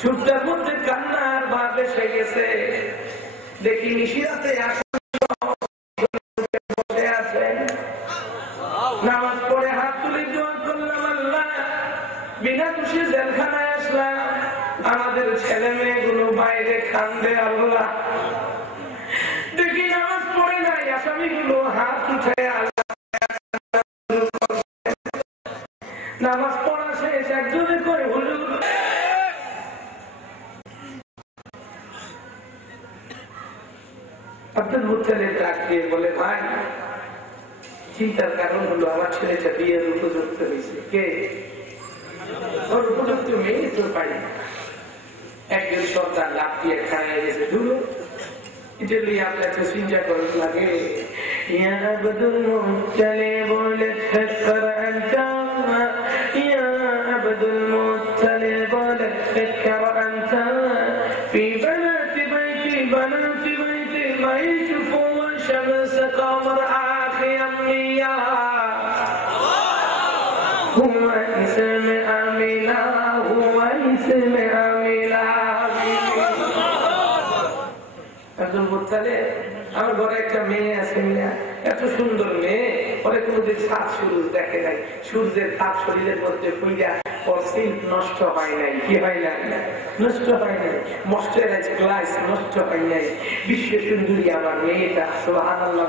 সূর্যের মধ্যে কান্নার ভাব এসে গেছে। দেখি নিশিরাতে বসে আছেন, নামাজ পড়ে হাত তুলে দোয়া করলাম, আল্লাহ বিনা খুশি জেলখানায় আসলাম, আমাদের ছেলে মেয়েগুলো বাইরে কান্দে, আল্লাহ দেখি নামাজ পড়ে নাই আসামিগুলো হাত উঠে নামাজ পড়া শেষ, একজনে করে হুজুর আব্দুল মুত্তালিব ডাক দিয়ে বলে, ভাই চিন্তার কারণ হলো আমার ছেলেটা বিয়ের উপযুক্ত হয়েছে। কে? ওর উপযুক্ত মেয়ে তোর পাই। একজন সরকার লাভ দিয়ে খাইয়ে গেছে, ধুলো এটা নিয়ে আপনার তো চিন্তা করার লাগে। ইয়া আব্দুল মুত্তালিব বলে ইয়া আব্দুল মুত্তালিব বলে في بنات بيتي بنات بيتي ما يشوفوا الشمس قمر آخي أمية هو اسم أمينة هو اسم أمينة আব্দুল মুত্তালিব আমার ঘরে একটা মেয়ে আছে, এত সুন্দর মেয়ে, পরে কোনোদিন সাত সূর্য দেখে নাই, সূর্যের তাপ শরীরের মধ্যে পইয়া নষ্ট হয় নাই। কি হয় নাই? নষ্ট হয় নাই। ময়েশ্চারাইজ গ্লাস নষ্ট হয় নাই। বিশ্ব সুন্দরী আমার মেয়েটা, সুবহানাল্লাহ।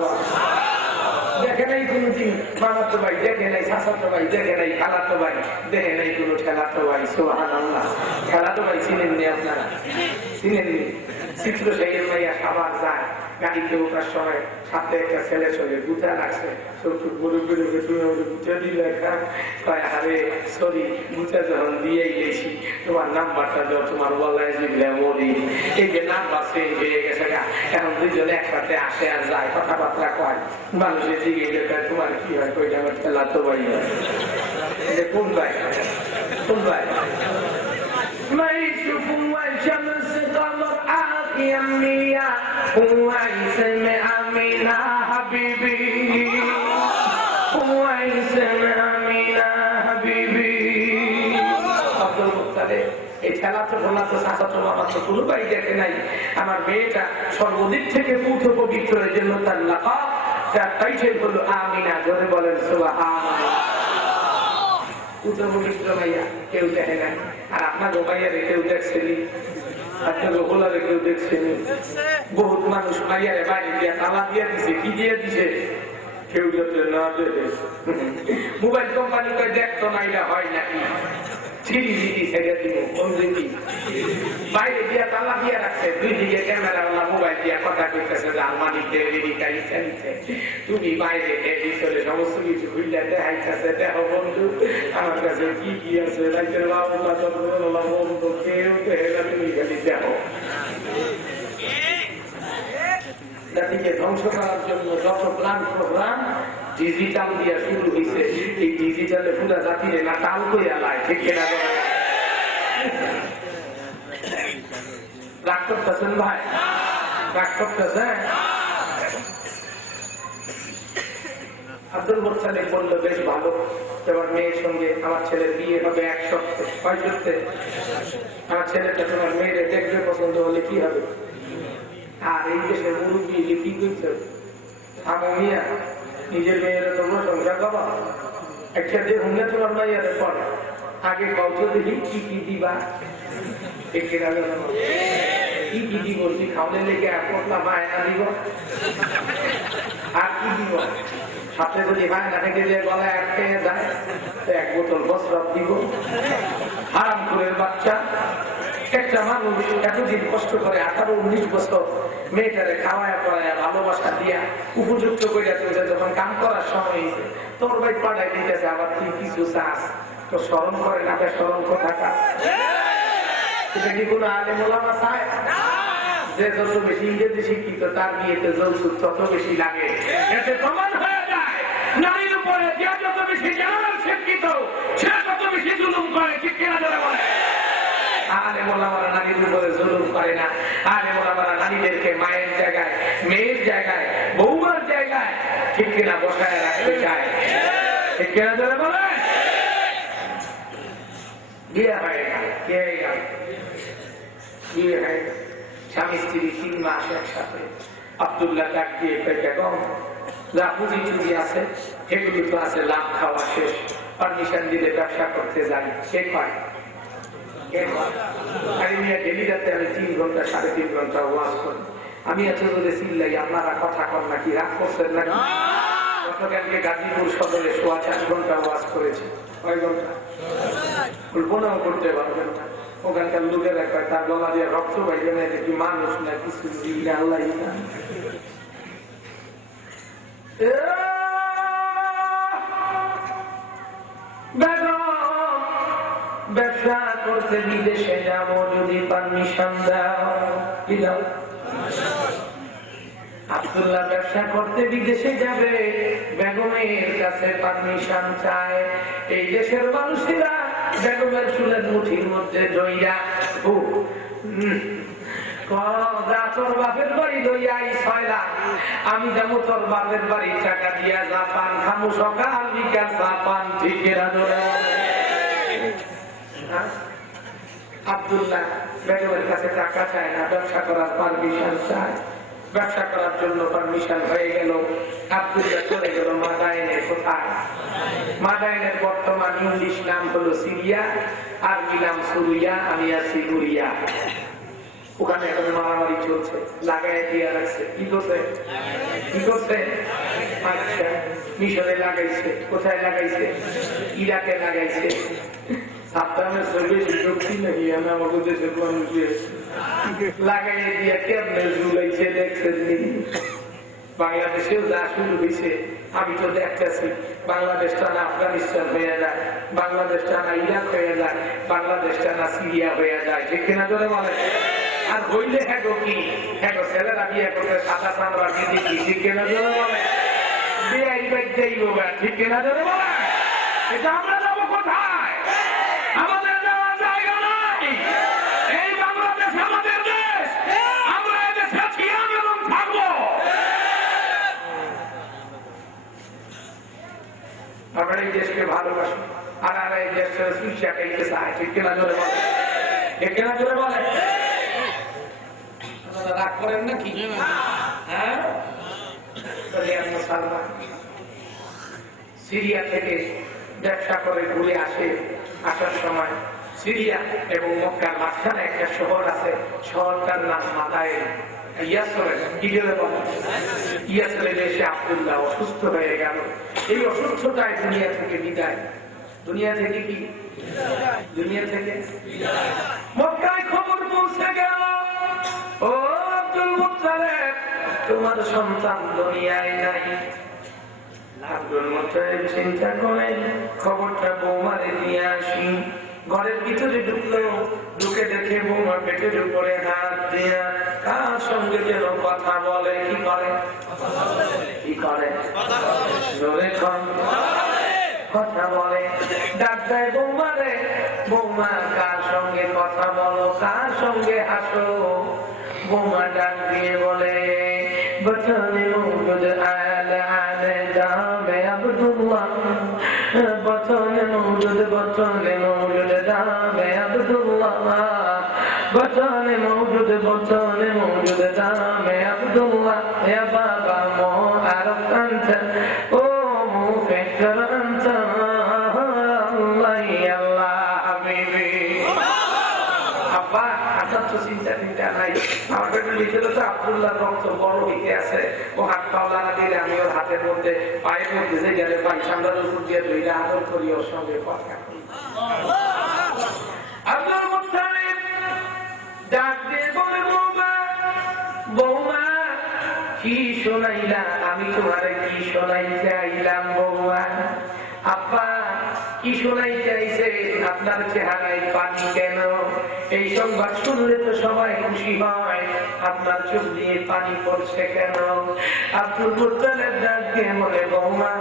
দেখে নাই কোনদিন মামাতো ভাই, দেখে নাই চাচাতো ভাই, দেখে নাই খালাতো ভাই, দেখে নাই কোনো ঠেলাতো ভাই, সুবহানাল্লাহ। খেলাতো ভাই চিনেননি আপনারা? চিনেননি? চিত্র সাইয়ের মাইয়া খাবার যায়, গাড়িতে ওঠার সময় সাথে একটা ছেলে চলে গুটা লাগছে, গুটা দিলে আরে সরি, গুটা যখন দিয়েই গেছি, তোমার নাম্বারটা দাও, তোমার বলায় মরি, এই যে নাম্বার চেঞ্জ হয়ে গেছে, এখন দুইজনে একসাথে আসে আর যায়, কথাবার্তা কয়, মানুষের দিকে তোমার কি হয়, কইটা আমার খেলাতো ভাই হয়। কোন ভাই? কোন ভাই? ما يشوفوا الشمس قمر آخي أمية هو اسم أمينة حبيبي هو اسم أمينة حبيبي আব্দুল মুত্তালিব এই খেলাতে বলাতে সাজাতো বাবা তো কোনো ভাই দেখে নাই। আমার মেয়েটা সর্বদিক থেকে পূর্ণ পবিত্র, এর জন্য তার লাকাব, তার টাইটেল হলো আমিনা। জোরে বলেন সুবহানাল্লাহ। পূর্ণ পবিত্র ভাইয়া কেউ দেখে নাই। আর আপনার গোপাইয়ারে কেউ দেখছেনি? আপনার গোপালারে কেউ দেখছেনি? বহুত মানুষ মাইয়ারে বাড়ি দিয়া তালা দিয়ে দিছে, কি দিয়ে দিছে? কেউ যাতে না দেখে। মোবাইল কোম্পানি কয় দেখতো না, এটা হয় নাকি? বাইরে দিয়া তালা দিয়ে রাখছে, দুই দিকে ক্যামেরা মোবাইল দিয়া কথা করতেছে, আলমারিতে তুমি বাইরে ভিতরে সমস্ত কিছু খুললে দেখাইতেছে, দেখো বন্ধু আমার কাছে কি কি আছে, বন্ধু কেউ দেখে, তুমি খালি দেখো। জাতিকে ধ্বংস করার জন্য যত প্ল্যান প্রোগ্রাম ডিজিটাল দিয়া শুরু হয়েছে, এই ডিজিটালে পুরা জাতিরে না টাল করে আলায়, ঠিক কিনা? রাগ করতেছেন ভাই? রাগ করতেছেন? আব্দুল মুত্তালিব বললো, বেশ ভালো, তোমার মেয়ের সঙ্গে আমার ছেলের বিয়ে হবে এক সপ্তাহে। কয় সপ্তাহে? আমার ছেলেটা তোমার মেয়েরে দেখবে, পছন্দ হলে কি হবে? আর এই দেশের মুরব্বী কি করছে? মিয়া নিজের মেয়েরা তোমরা সংসার বাবা একটা যে হুমলে তোমার মাইয়ারে পড়ে, আগে কত দেখি কি কি দিবা, কি কি দিব, খাওয়ালে লেগে এক পটলা বায়না দিব, আর কি দিব? সাথে যদি বায়না থেকে যে গলায় আটকে যায় তো 1 বোতল বসরাত দিব। হারাম করে বাচ্চা একটা মানুষ এতদিন কষ্ট করে 18-19 বছর মেয়েটারে খাওয়ায় পড়ায় ভালোবাসা দিয়া উপযুক্ত করে তুলছে, যখন কাম করার সময় হয়েছে তোর ভাই পাঠায় দিতেছে, আবার তুই কিছু চাস তো স্মরণ করে না, স্মরণ থাকা এটা কি কোনো আলেম ওলামা চায়? যে যত বেশি ইংরেজি শিক্ষিত তার বিয়েতে যৌতুক তত বেশি লাগে। এতে প্রমাণ হয়ে যায় নারীর উপরে যে যত বেশি জেনারেল শিক্ষিত সে তত বেশি জুলুম করে। ঠিক কিনা যারা বলে আলেম ওলামারা নারীর উপরে জুলুম করে না। আলেম ওলামারা নারীদেরকে মায়ের জায়গায়, মেয়ের জায়গায়, বৌমার জায়গায় ঠিক কিনা বসায় রাখতে চায়। ঠিক কিনা যারা বলে বিয়ে হয়ে গেল, বিয়ে হয়ে গেল, স্বামী স্ত্রী 3 মাস একসাথে। আব্দুল্লাহ ডাক দিয়ে বেগম যা পুঁজি টুজি আছে এগুলি তো আছে, লাভ খাওয়া শেষ, পারমিশন দিলে ব্যবসা করতে যাই। সে পায় ডেলি রাতে আমি 3 ঘন্টা 3.5 ঘন্টা ওয়াজ করি। আমি এত জোরে চিল্লাই আপনারা কথা কর নাকি, রাগ করছেন নাকি? গতকালকে গাজীপুর সদরে 4.5 ঘন্টা ওয়াজ করেছে। কয় ঘন্টা? কল্পনাও করতে পারবেন না। ওখানকার লোকেরা কয় তার গলা দিয়ে রক্ত বাইরে না, এটা কি মানুষ না কিছু জীবনে আল্লাহ না। ব্যবসা করতে বিদেশে যাবো, যদি পারমিশন দাও। কি দাও? আব্দুল্লাহ ব্যবসা করতে বিদেশে যাবে, বেগমের কাছে পারমিশন চায়। এই দেশের মানুষেরা বেগমের চুলের মুঠির মধ্যে দইয়া তোর বাপের বাড়ি দইয়া 6 লাখ, আমি যাবো তোর বাপের বাড়ি টাকা দিয়া জাপান খামু, সকাল বিকাল জাপান। ঠিক আব্দুল্লাহ বেগমের কাছে টাকা চায় না, ব্যবসা করার পারমিশন চায়। ব্যবসা করার জন্য পারমিশন হয়ে গেল। আব্দুল্লাহ চলে গেল মাদায়েনে। কোথায়? মাদায়েনের বর্তমান ইংলিশ নাম হলো সিরিয়া, আরবি নাম সুরিয়া, আমি আছি গুরিয়া। ওখানে এখন মারামারি চলছে, লাগাই দিয়ে রাখছে। কি করছে? কি করছে? আচ্ছা, মিশরে লাগাইছে। কোথায় লাগাইছে? ইরাকে লাগাইছে। সাবধানের সর্বে শক্তি নাকি আমি আমাদের দেশের মানুষকে লাগাই দিয়ে কেমনে ঝুলাইছে দেখছেন। বাংলাদেশেও যা শুরু হয়েছে আমি তো দেখতেছি। বাংলাদেশটা না আফগানিস্তান হয়ে যায়, বাংলাদেশটা না ইরাক হয়ে যায়, বাংলাদেশটা না সিরিয়া হয়ে যায়। ঠিক কিনা ধরে বলে? আর হইলে হ্যাঁ কি হ্যাঁ ছেলেরা বিয়ে করতে সাদা চামড়া দিদি কি। ঠিক কিনা ধরে বলে? ঠিক কিনা ধরে বলে? এটা আমরা যাবো কোথায়? আমাদের যাওয়ার জায়গা নাই। এই বাংলাদেশ আমাদের দেশ, আমরা এই দেশে ছিলাম এবং থাকবো। আমরা এই দেশকে ভালোবাসি, আর এই দেশকে শিক্ষা খাইতে চাই। ঠিক কিনা জোরে বলে? ঠিক কিনা জোরে বলে? আপনারা রাগ করেন নাকি? হ্যাঁ, মুসলমান সিরিয়া থেকে ব্যবসা করে ঘুরে আসে। আসার সময় সিরিয়া এবং মক্কার মাঝখানে একটা শহর আছে, শহরটার নাম মাদায়েন। এসে আব্দুল্লাহ অসুস্থ হয়ে গেল। এই অসুস্থতায় দুনিয়া থেকে বিদায়। দুনিয়া থেকে কি? দুনিয়া থেকে মক্কায় খবর পৌঁছে গেল, ও আব্দুল মুত্তালিব, তোমার সন্তান দুনিয়ায় নাই। আব্দুল মুত্তালিব চিন্তা করে খবরটা বৌমারে নিয়ে আসি। ঘরের ভিতরে ঢুকলো, ঢুকে দেখে বৌমা পেটের উপরে হাত দিয়া কার সঙ্গে যেন কথা বলে। কি করে? কি করে? কথা বলে। ডাক দেয় বৌমারে, বৌমা কার সঙ্গে কথা বলো, কার সঙ্গে হাসো? বৌমা ডাক দিয়ে বলে, বচনে মৌজুদ আলে আলে যাবে আব্দুল্লাহ, বচনে মৌজুদ যাবে আব্দুল্লাহ, বচনে মৌজুদ যাবে আব্দুল্লাহ। ইয়া বাবা মো আরফ আনতা, ও মুফিকর আনতা, আল্লাহ আল্লাহ হাবিবি। আব্বা মাত্র চিন্তা নাই। আমার পেটের ভিতরে তো আব্দুল্লাহ রক্ত বড় হইতে আছে, ও হাত পাওলা দিলে আমি ওর হাতের মধ্যে পায়ের মধ্যে যে গেলে পাই চামড়ার উপর দিয়ে ধরে আদর করি, ওর সঙ্গে কথা করি। আব্দুল মুত্তালিব ডাক দিয়ে বলে, বৌমা বৌমা কি শোনাইলা? আমি তোমারে কি শোনাইতে আইলাম বৌমা? আব্বা কি শোনাই চাইছে? আপনার চেহারায় পানি কেন? এই সংবাদ শুনলে তো সবাই খুশি হয়, আপনার চোখ দিয়ে পানি পড়ছে কেন? আব্দুল মুত্তালিব ডাক দিয়ে বলে, বৌমা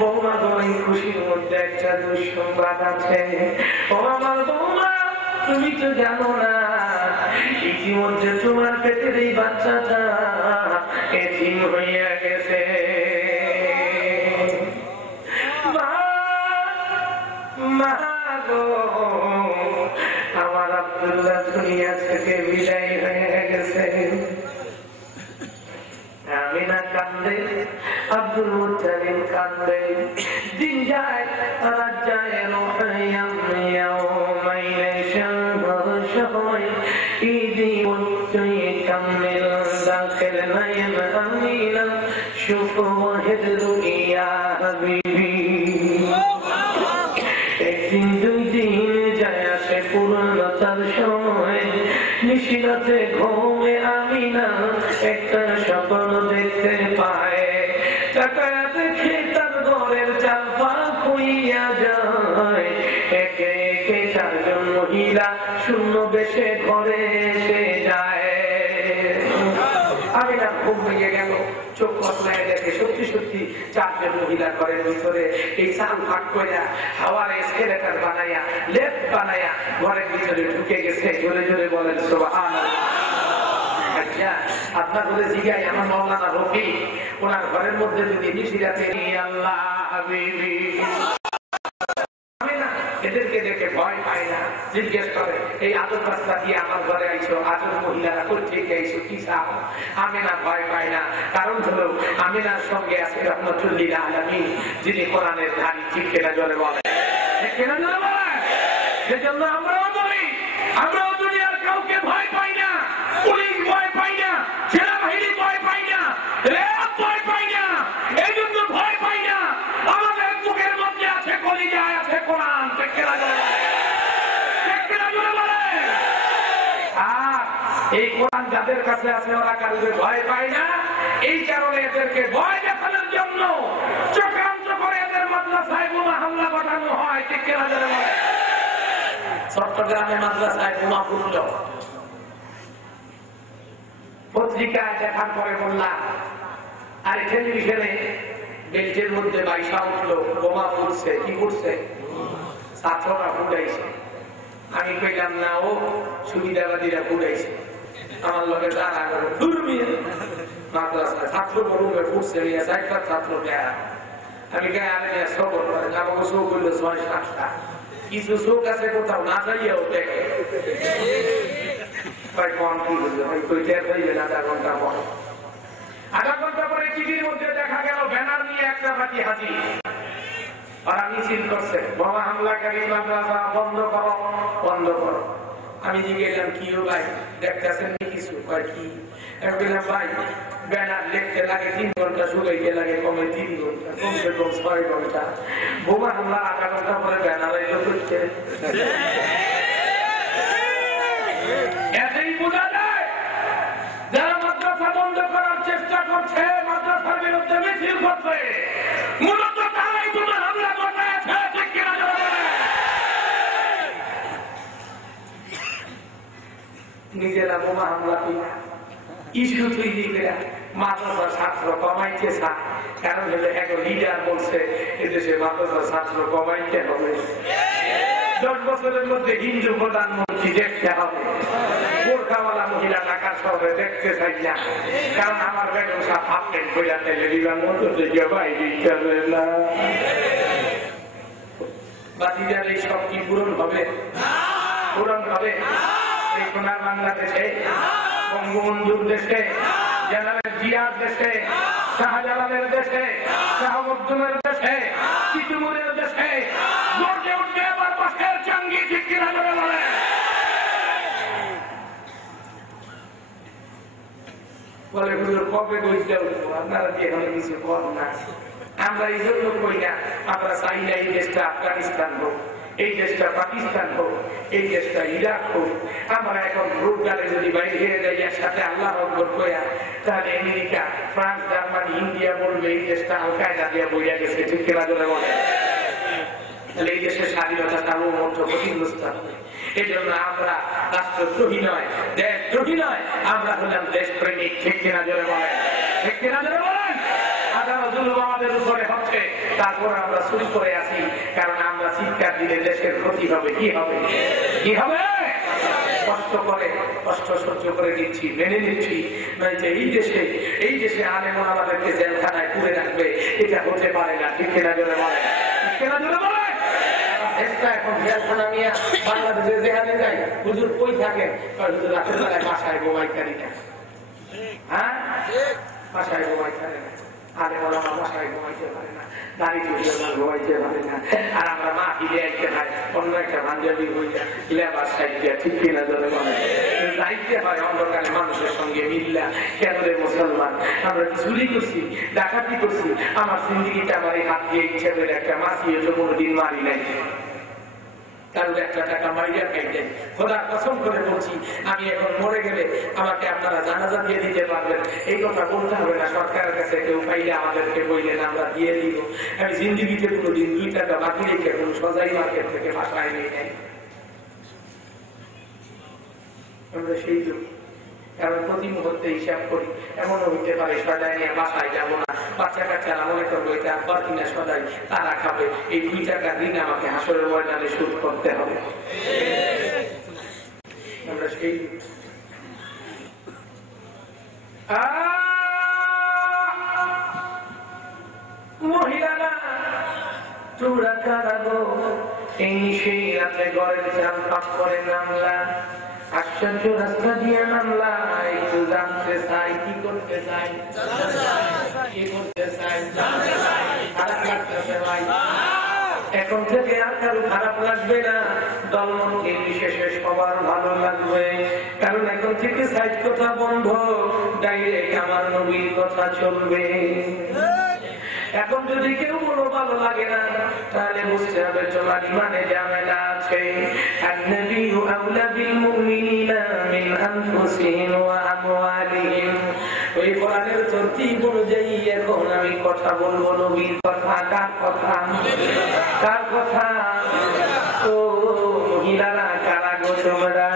বৌমা তোমার খুশির মধ্যে একটা দুঃসংবাদ আছে। ও আমার বৌমা, তুমি তো জানো না ইতিমধ্যে তোমার পেটের এই বাচ্চাটা এতিম হইয়া গেছে। মা গো, আমার আব্দুল্লাহ দুনিয়া থেকে বিদায় হয়ে গেছে। আমিনা কান্দে, আব্দুল মুত্তালিব কান্দে। দিন যায় রাত যায়, ঈদি কামিল দাখিল নাইম আমিনা শুফ ওয়াহিদ দুনিয়া হাবিবি। একদিন দুই দিন যায় আসে পূর্ণতার সময়, নিশিরাতে ঘুমে আমিনা একটা স্বপ্ন দেখতে পায়। তাকায়া দেখে তার ঘরের চাল পাক হইয়া যায়, একে একে চারজন মহিলা শূন্য বেশে ঘরে এসে যায়। আমিনা ঘুম ভেঙে গেল, চোখ কসলায় দেখে সত্যি সত্যি চারজন মহিলা ঘরের ভিতরে এই চাল ভাগ করে হাওয়ার এসকেলেটর বানাইয়া লেপ বানাইয়া ঘরের ভিতরে ঢুকে গেছে। জোরে জোরে বলেন সুবহানাল্লাহ। আচ্ছা, আপনার বলে জিগাই আমার মাওলানা রফি, ওনার ঘরের মধ্যে যদি নিশিরাতে আল্লাহ হাবিবি, এদেরকে দেখে ভয় পায় না, জিজ্ঞেস করে এই আদর রাস্তা দিয়ে আমার ঘরে আইছো, আদর মহিলারা কোথেকে আইছো, কি চাও? আমিনা ভয় পায় না, কারণ হলো আমিনার সঙ্গে আছে রাহমাতুল লিল আলামিন, যিনি কোরআনের ধারী। ঠিক কিনা জোরে বলে, ঠিক কিনা জোরে বলে। সেজন্য আমরাও বলি, আমরাও দুনিয়ার কাউকে ভয় পাই না, পুলিশ ভয় পাই না, সেনাবাহিনী ভয় পাই না, র্যাব ভয় পাই না। এই জন্য ভয় পাই না, আমাদের বুকের মধ্যে আছে কলিজায় আছে কোরআন। ঠিক কিনা জোরে বলে, ঠিক কিনা জোরে বলে। আর এই কোরআন যাদের কাছে আছে ওরা কাউকে ভয় পায় না। এই কারণে এদেরকে ভয় দেখানোর জন্য চক্রান্ত করে এদের মাদ্রাসায় বোমা হামলা পাঠানো হয়। ঠিক কিনা জোরে বলে। চট্টগ্রামে মাদ্রাসায় বোমা ফুটল, পত্রিকায় দেখার পরে বললাম, আর টেলিভিশনে বেল্টের মধ্যে বাইশা উঠলো, বোমা ফুটছে। কি ফুটছে? ছাত্ররা ফুটাইছে। আমি কইলাম না, ও সুবিধাবাদীরা ফুটাইছে। আমার লগে তারা গেল দুর্মিয়ে মাদ্রাসায় ছাত্র গরুবে ফুটছে, চারটা ছাত্র দেয়া। আমি গায়ে আনে সবর করে আমাকে চোখ করলো ৬-৭টা। কিছু চোখ আছে কোথাও না যাইয়াও দেখে। আধা ঘন্টা পরে টিভির মধ্যে দেখা গেল ব্যানার নিয়ে একটা পার্টি হাজির, ওরা মিছিল করছে, বোমা হামলাকারী মাদ্রাসা বন্ধ করো, বন্ধ করো। আমি জিজ্ঞেলাম কি ও ভাই, দেখতেছেন কিছু? কয় কি? বললাম ভাই, ব্যানার লিখতে লাগে 3 ঘন্টা, শুকাইতে লাগে কমে 3 ঘন্টা, কমসে কম 6 ঘন্টা। বোমা হামলা আধা ঘন্টা পরে ব্যানার এলো করছে। এতেই বোঝা যায় যারা মাদ্রাসা বন্ধ করার চেষ্টা করছে, মাদ্রাসার বিরুদ্ধে মিছিল করছে, মূলত তারাই বোমা হামলা ঘটাচ্ছে। ঠিক কিনা জোরে বলেন। নিজেরা বোমা হামলা কিনা ইস্যু তৈরি করে মাদ্রাসার ছাত্র কমাইতে চায়। কারণ হলে এক লিডার বলছে এদেশে মাদ্রাসার ছাত্র কমাইতে হবে, 10 বছরের মধ্যে হিন্দু প্রধানমন্ত্রী দেখতে হবে, বোরখাওয়ালা মহিলা ঢাকা শহরে দেখতে চাই না। কারণ আমার বেগম সাহেব আপডেট করে দিলাম মতো থেকে বাইরে না। বাতিজার এই সব কি পূরণ হবে? পূরণ হবে এই সোনার বাংলাদেশে, বঙ্গবন্ধুর দেশে, জেনারেল জিয়ার দেশে, শাহজালালের দেশে, শাহাবুদ্দিনের দেশে, তিতুমুরের দেশে গর্জে উঠবে আবার পাশের জঙ্গি। ঠিক কিনা জোরে বলে। বলে হুজুর কবে গইতে উঠবো, আপনারা কি এখানে কিছু কর না? আমরা এই জন্য কই না, আমরা চাই না এই দেশটা আফগানিস্তান হোক, এই দেশটা পাকিস্তান হোক, এই দেশটা ইরাক হোক। আমরা এখন গ্রুপ গালে যদি বাইরে হয়ে যাই একসাথে আল্লাহ আকবার কইয়া, তাহলে আমেরিকা, ফ্রান্স, জার্মানি, ইন্ডিয়া বলবে এই দেশটা আল কায়দা দিয়ে বইয়া গেছে, ঠিক কিনা জোরে বলে? তাহলে এই দেশের স্বাধীনতা তারও মধ্য ক্ষতিগ্রস্ত হবে। এই জন্য আমরা রাষ্ট্রদ্রোহী নয়, দেশদ্রোহী নয়, আমরা হলাম দেশপ্রেমিক, ঠিক কিনা জোরে বলে? ঠিক কিনা জোরে বলেন? আমাদের উপরে হচ্ছে, তারপর আমরা চুরি করে আছি, কারণ আমরা চিৎকার দিলে দেশের ক্ষতি হবে। কি হবে? কি হবে? কষ্ট করে, কষ্ট সহ্য করে দিচ্ছি, মেনে নিচ্ছি। এই দেশে আলেম ওলামাদেরকে জেলখানায় পুরে রাখবে, এটা হতে পারে না, ঠিক কিনা জোরে বলে? ঠিক কিনা জোরে বলে? এখন জেলখানা নিয়ে বাংলাদেশের জেহানে যায়, হুজুর কই থাকেন? হুজুর রাতের বেলায় বাসায় ঘুমাইতারি না। হ্যাঁ, বাসায় ঘুমাইতারি না। আরে বলা বাসায় ঘুমাইতে পারে না, দাড়ি চুরিয়ে ঘুমাইতে পারে না। আর আমরা মা ফিরে আইতে হয় অন্য একটা পাঞ্জাবি হইয়া লেবার সাইডে, ঠিক কিনা ধরে বলে? যাইতে হয় অন্ধকারে মানুষের সঙ্গে মিল্লা। কেন রে মুসলমান, আমরা চুরি করছি, ডাকাতি করছি, আমার জিন্দিগিটা আমার এই হাত দিয়ে ইচ্ছে করে একটা মাছি হতো, কোনোদিন মারি নাই, কারোর একটা টাকা মাইয়া খাইতে। খোদার কসম করে বলছি, আমি এখন মরে গেলে আমাকে আপনারা জানাজা দিয়ে দিতে পারবেন, এই কথা বলতে হবে না। সরকারের কাছে কেউ পাইলে আমাদেরকে বললেন, আমরা দিয়ে দিব। আমি জিন্দিগিতে কোনোদিন 2 টাকা বাকি রেখে কোন সজাই মার্কেট থেকে বাসায় নিয়ে নেই। আমরা সেই যুগ, কারণ প্রতি মুহূর্তে হিসাব করি। এমনও হইতে পারে সদাই নিয়ে বাসায় যাবো না, বাচ্চা কাচ্চারা মনে করবো এটা আব্বার কিনা সদাই, তারা খাবে, এই 2 টাকা দিন আমাকে হাসরের ময়দানে শোধ করতে হবে। আমরা সেই মহিলারা তোমরা কারা গো, এই সেই রাতে ঘরের চাল পাক করে নামলা, আশ্চর্য রাস্তা দিয়ে নামলা, একটু জানতে চাই কি করতে চাই, কি করতে চাই, খারাপ লাগতেছে ভাই। এখন থেকে আর কারো খারাপ লাগবে না, দলমত নির্বিশেষে সবার ভালো লাগবে। কারণ এখন থেকে সাইড কথা বন্ধ, ডাইরেক্ট আমার নবীর কথা চলবে। এখন যদি কেউ কোনো ভালো লাগে না, তাহলে বুঝতে হবে তোমার ইমানে ঝামেলা আছে। আন-নাবিয়্যু আওলা বিল মুমিনিনা মিন আনফুসিহিম ওয়া আমওয়ালিহিম। ওই কোরআনের তরতিব অনুযায়ী এখন আমি কথা বলবো নবীর কথা। কার কথা? কার কথা? ও মহিলারা কারা গো তোমরা,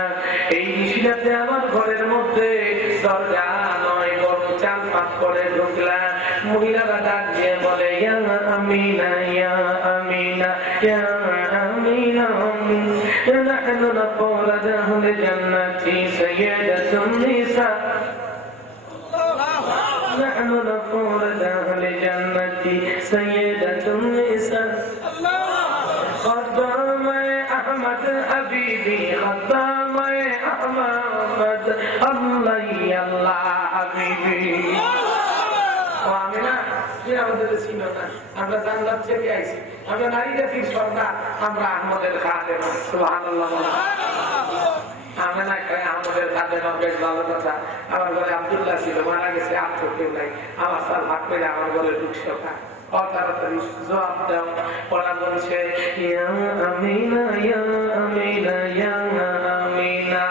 এই নিশিরাতে আমার ঘরের মধ্যে দরজা নয় গরম চাল পাক করে ঢুকলা। মহিলারা ডাক দিয়ে বলে, ইয়া আমিনা, ইয়া আমিনা, ইয়া আমিনা, নাহনু নাকুল আহলে জান্নাতি সাইয়্যিদাতুন নিসা, নাহনু নাকুল আহলে জান্নাতি সাইয়্যিদাতুন নিসা। খদ্দামে আহমদ হাবিবি, খদ্দামে আহমদ, আল্লাহ আল্লাহ হাবিবি। আমরা জান্নাত থেকে আইছি, আমরা নারী জাতির সন্তান, আমরা আহমদের খাদেম। সুবহানাল্লাহ। আমাদের খাদেম বেশ ভালো কথা। আমার ঘরে আব্দুল্লাহ ছিল, মারা গেছে, আত্ম কেউ নাই, আমার সাল ভাগ করে আমার ঘরে ঢুকছে। তাড়াতাড়ি জবাব দাও। ওরা বলছে, ইয়া আমিনা, ইয়া আমিনা, ইয়া আমিনা,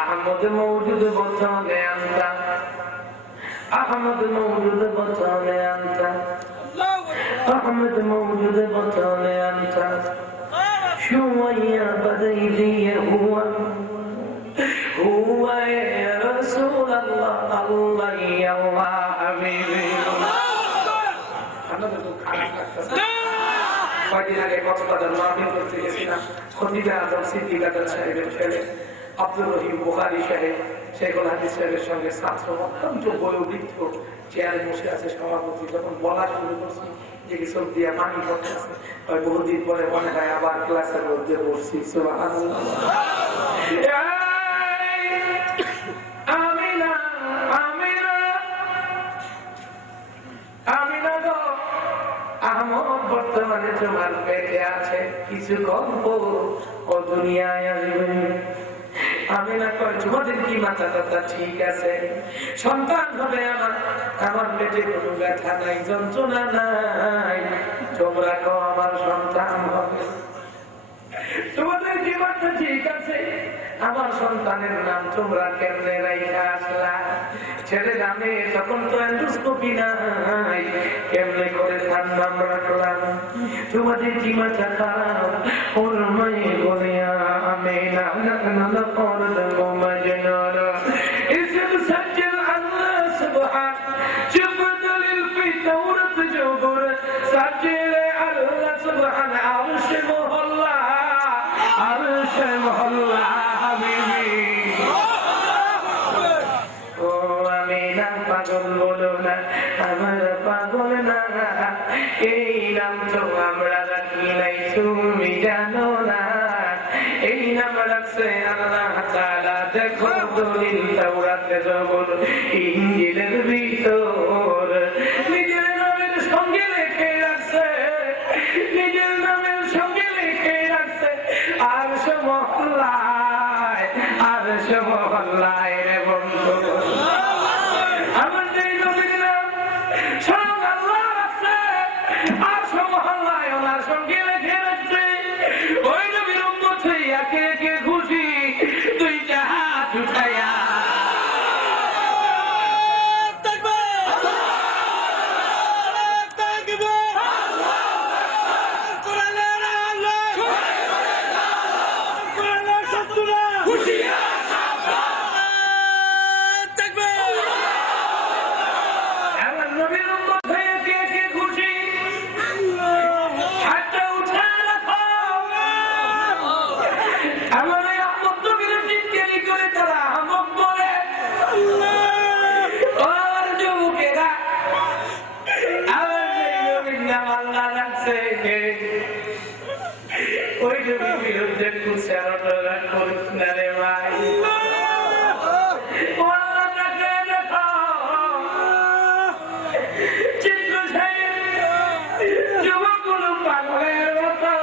আহমদ মওজুদ বতনে আনতা, احمد موجود بطانے انتا، احمد موجود بطانے انتا، شوية بديدي هو يا رسول الله، الله يا الله حبيبي। কয়দিন আগে কক্সবাজার মাহফিল করতে গেছিলাম, খতিবে আজম সিদ্দিক সাহেবের ছেলে আব্দুর রহিম বুখারী সাহেব, শেখুল হাদিস সাহেবের সঙ্গে ছাত্র, অত্যন্ত বয়োবৃদ্ধ, চেয়ারে বসে আছে সভাপতি। যখন বলা শুরু করছি, যে কিছু দিয়ে পানি পড়তে আছে, বহুদিন পরে মনে হয় আবার ক্লাসের মধ্যে বসছি। সুবহানাল্লাহ। আমিনা, আমিনা, আমিনা গো, আহমদ বর্তমানে তোমার পেটে আছে, কিছু গল্প ও দুনিয়ায় আসবে। আমি না কয় তোমাদের কি মাথা টাথা ঠিক আছে? সন্তান হবে আমার পেটে কোনো ব্যথা নাই, যন্ত্রণা নাই, তোমরা কও আমার সন্তান হবে। তোমাদের কি মাথা ঠিক আছে? আমার সন্তানের নাম তোমরা কেমনে রাইখা আসলা? ছেলে নামে তখন তো এন্ডোস্কোপি নাই, কেমনে করে তার নাম রাখলাম? তোমাদের কি মাথা খারাপ? ওর মায়ে বলে আমি না না করদ মজনুরা ইসম সজ্জল আল্লাহ সুবহান জবদলিল ফি তাওরাত জবর সজ্জল আল্লাহ সুবহান আরশ মহল্লা আরশ মহল্লা হাবিবি। ও আমি না পাগল বলো না, আমার পাগল না, এই নাম তো আমরা রাখি নাই, তুমি জানো না, এই নাম রাখছে আল্লাহ তাআলা। দেখো দলিল তাওরাতে জবর ইনজিলের ভিতর নিজের নামের সঙ্গে লিখে রাখছে, নিজের নামের সঙ্গে লিখে রাখছে আরশ মহল্লায়, আরশ মহল্লায় রে বন্ধু। আমার যে নবীর নাম স্বয়ং আল্লাহ রাখছে আরশ মহল্লায়, ওনার সঙ্গে লিখে রাখছে। ওই নবীর উম্মত হইয়া কে কে খুশি? দুইটা হাত উঠাইয়া ওই নবীর বিরুদ্ধে কুচারণা করিস না রে ভাই। যুবকগুলো পাগলের মতো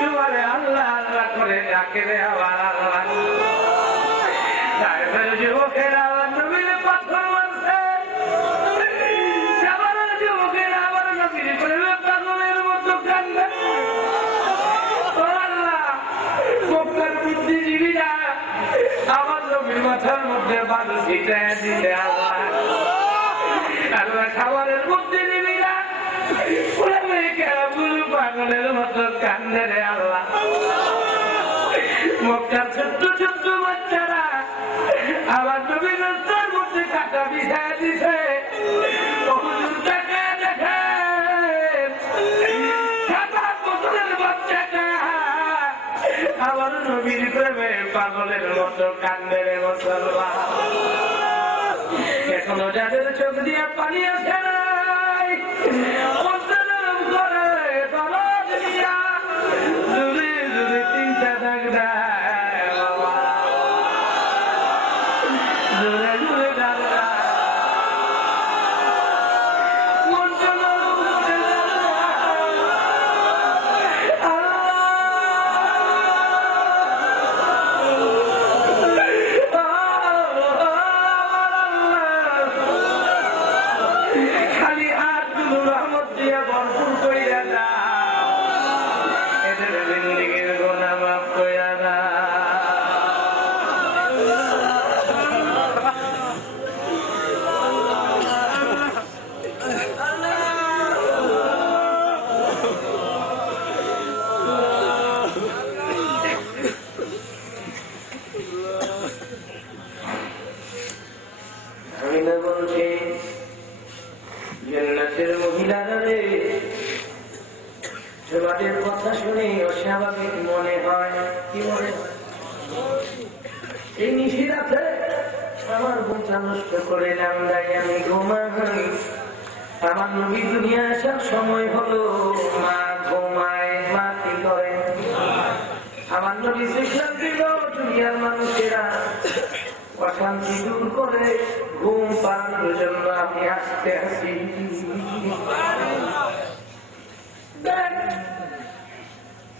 তোমার আল্লাহ আল্লাহ করে ডাকে রে আবার আল্লাহ। যুবকেরা আবার নবীর পাথর মারছে, যুবকেরা আবার নবীর করে পাগলের মতো কান্দে। বুদ্ধিজীবীরা আমার নবীর মাথার মধ্যে বালু ছিটায় দিতে আল্লাহ আল্লাহ খাবারের বুদ্ধিজীবীরা পাগলের মতো কান্দে রে আল্লাহ। মক্কার ছোট্ট ছোট্ট বাচ্চারা আমার নবীর রাস্তার মধ্যে কাটা বিছায় দিছে। আমার নবীর প্রেমে পাগলের মতো কান্দের মুসলমান। এখনো যাদের চোখ দিয়ে পানি আসে নাই করে দরদ দিয়া জুড়ে জুড়ে তিনটা দাগ দেয় বাবা, জুড়ে জুড়ে দাগ দেয়। তোমাদের কথা শুনে অস্বাভাবিক মনে হয়, কি মনে হয়? এই নিশিরাতে আমার বোঝা নষ্ট করে নামদাই আমি ঘুমাই। আমার নবী দুনিয়া আসার সময় হলো, মা ঘুমায়, মা কি করে? আমার নবী শিক্ষা দিল দুনিয়ার মানুষেরা অশান্তি দূর করে ঘুম পাড়ানোর জন্য আমি আসতে আসি।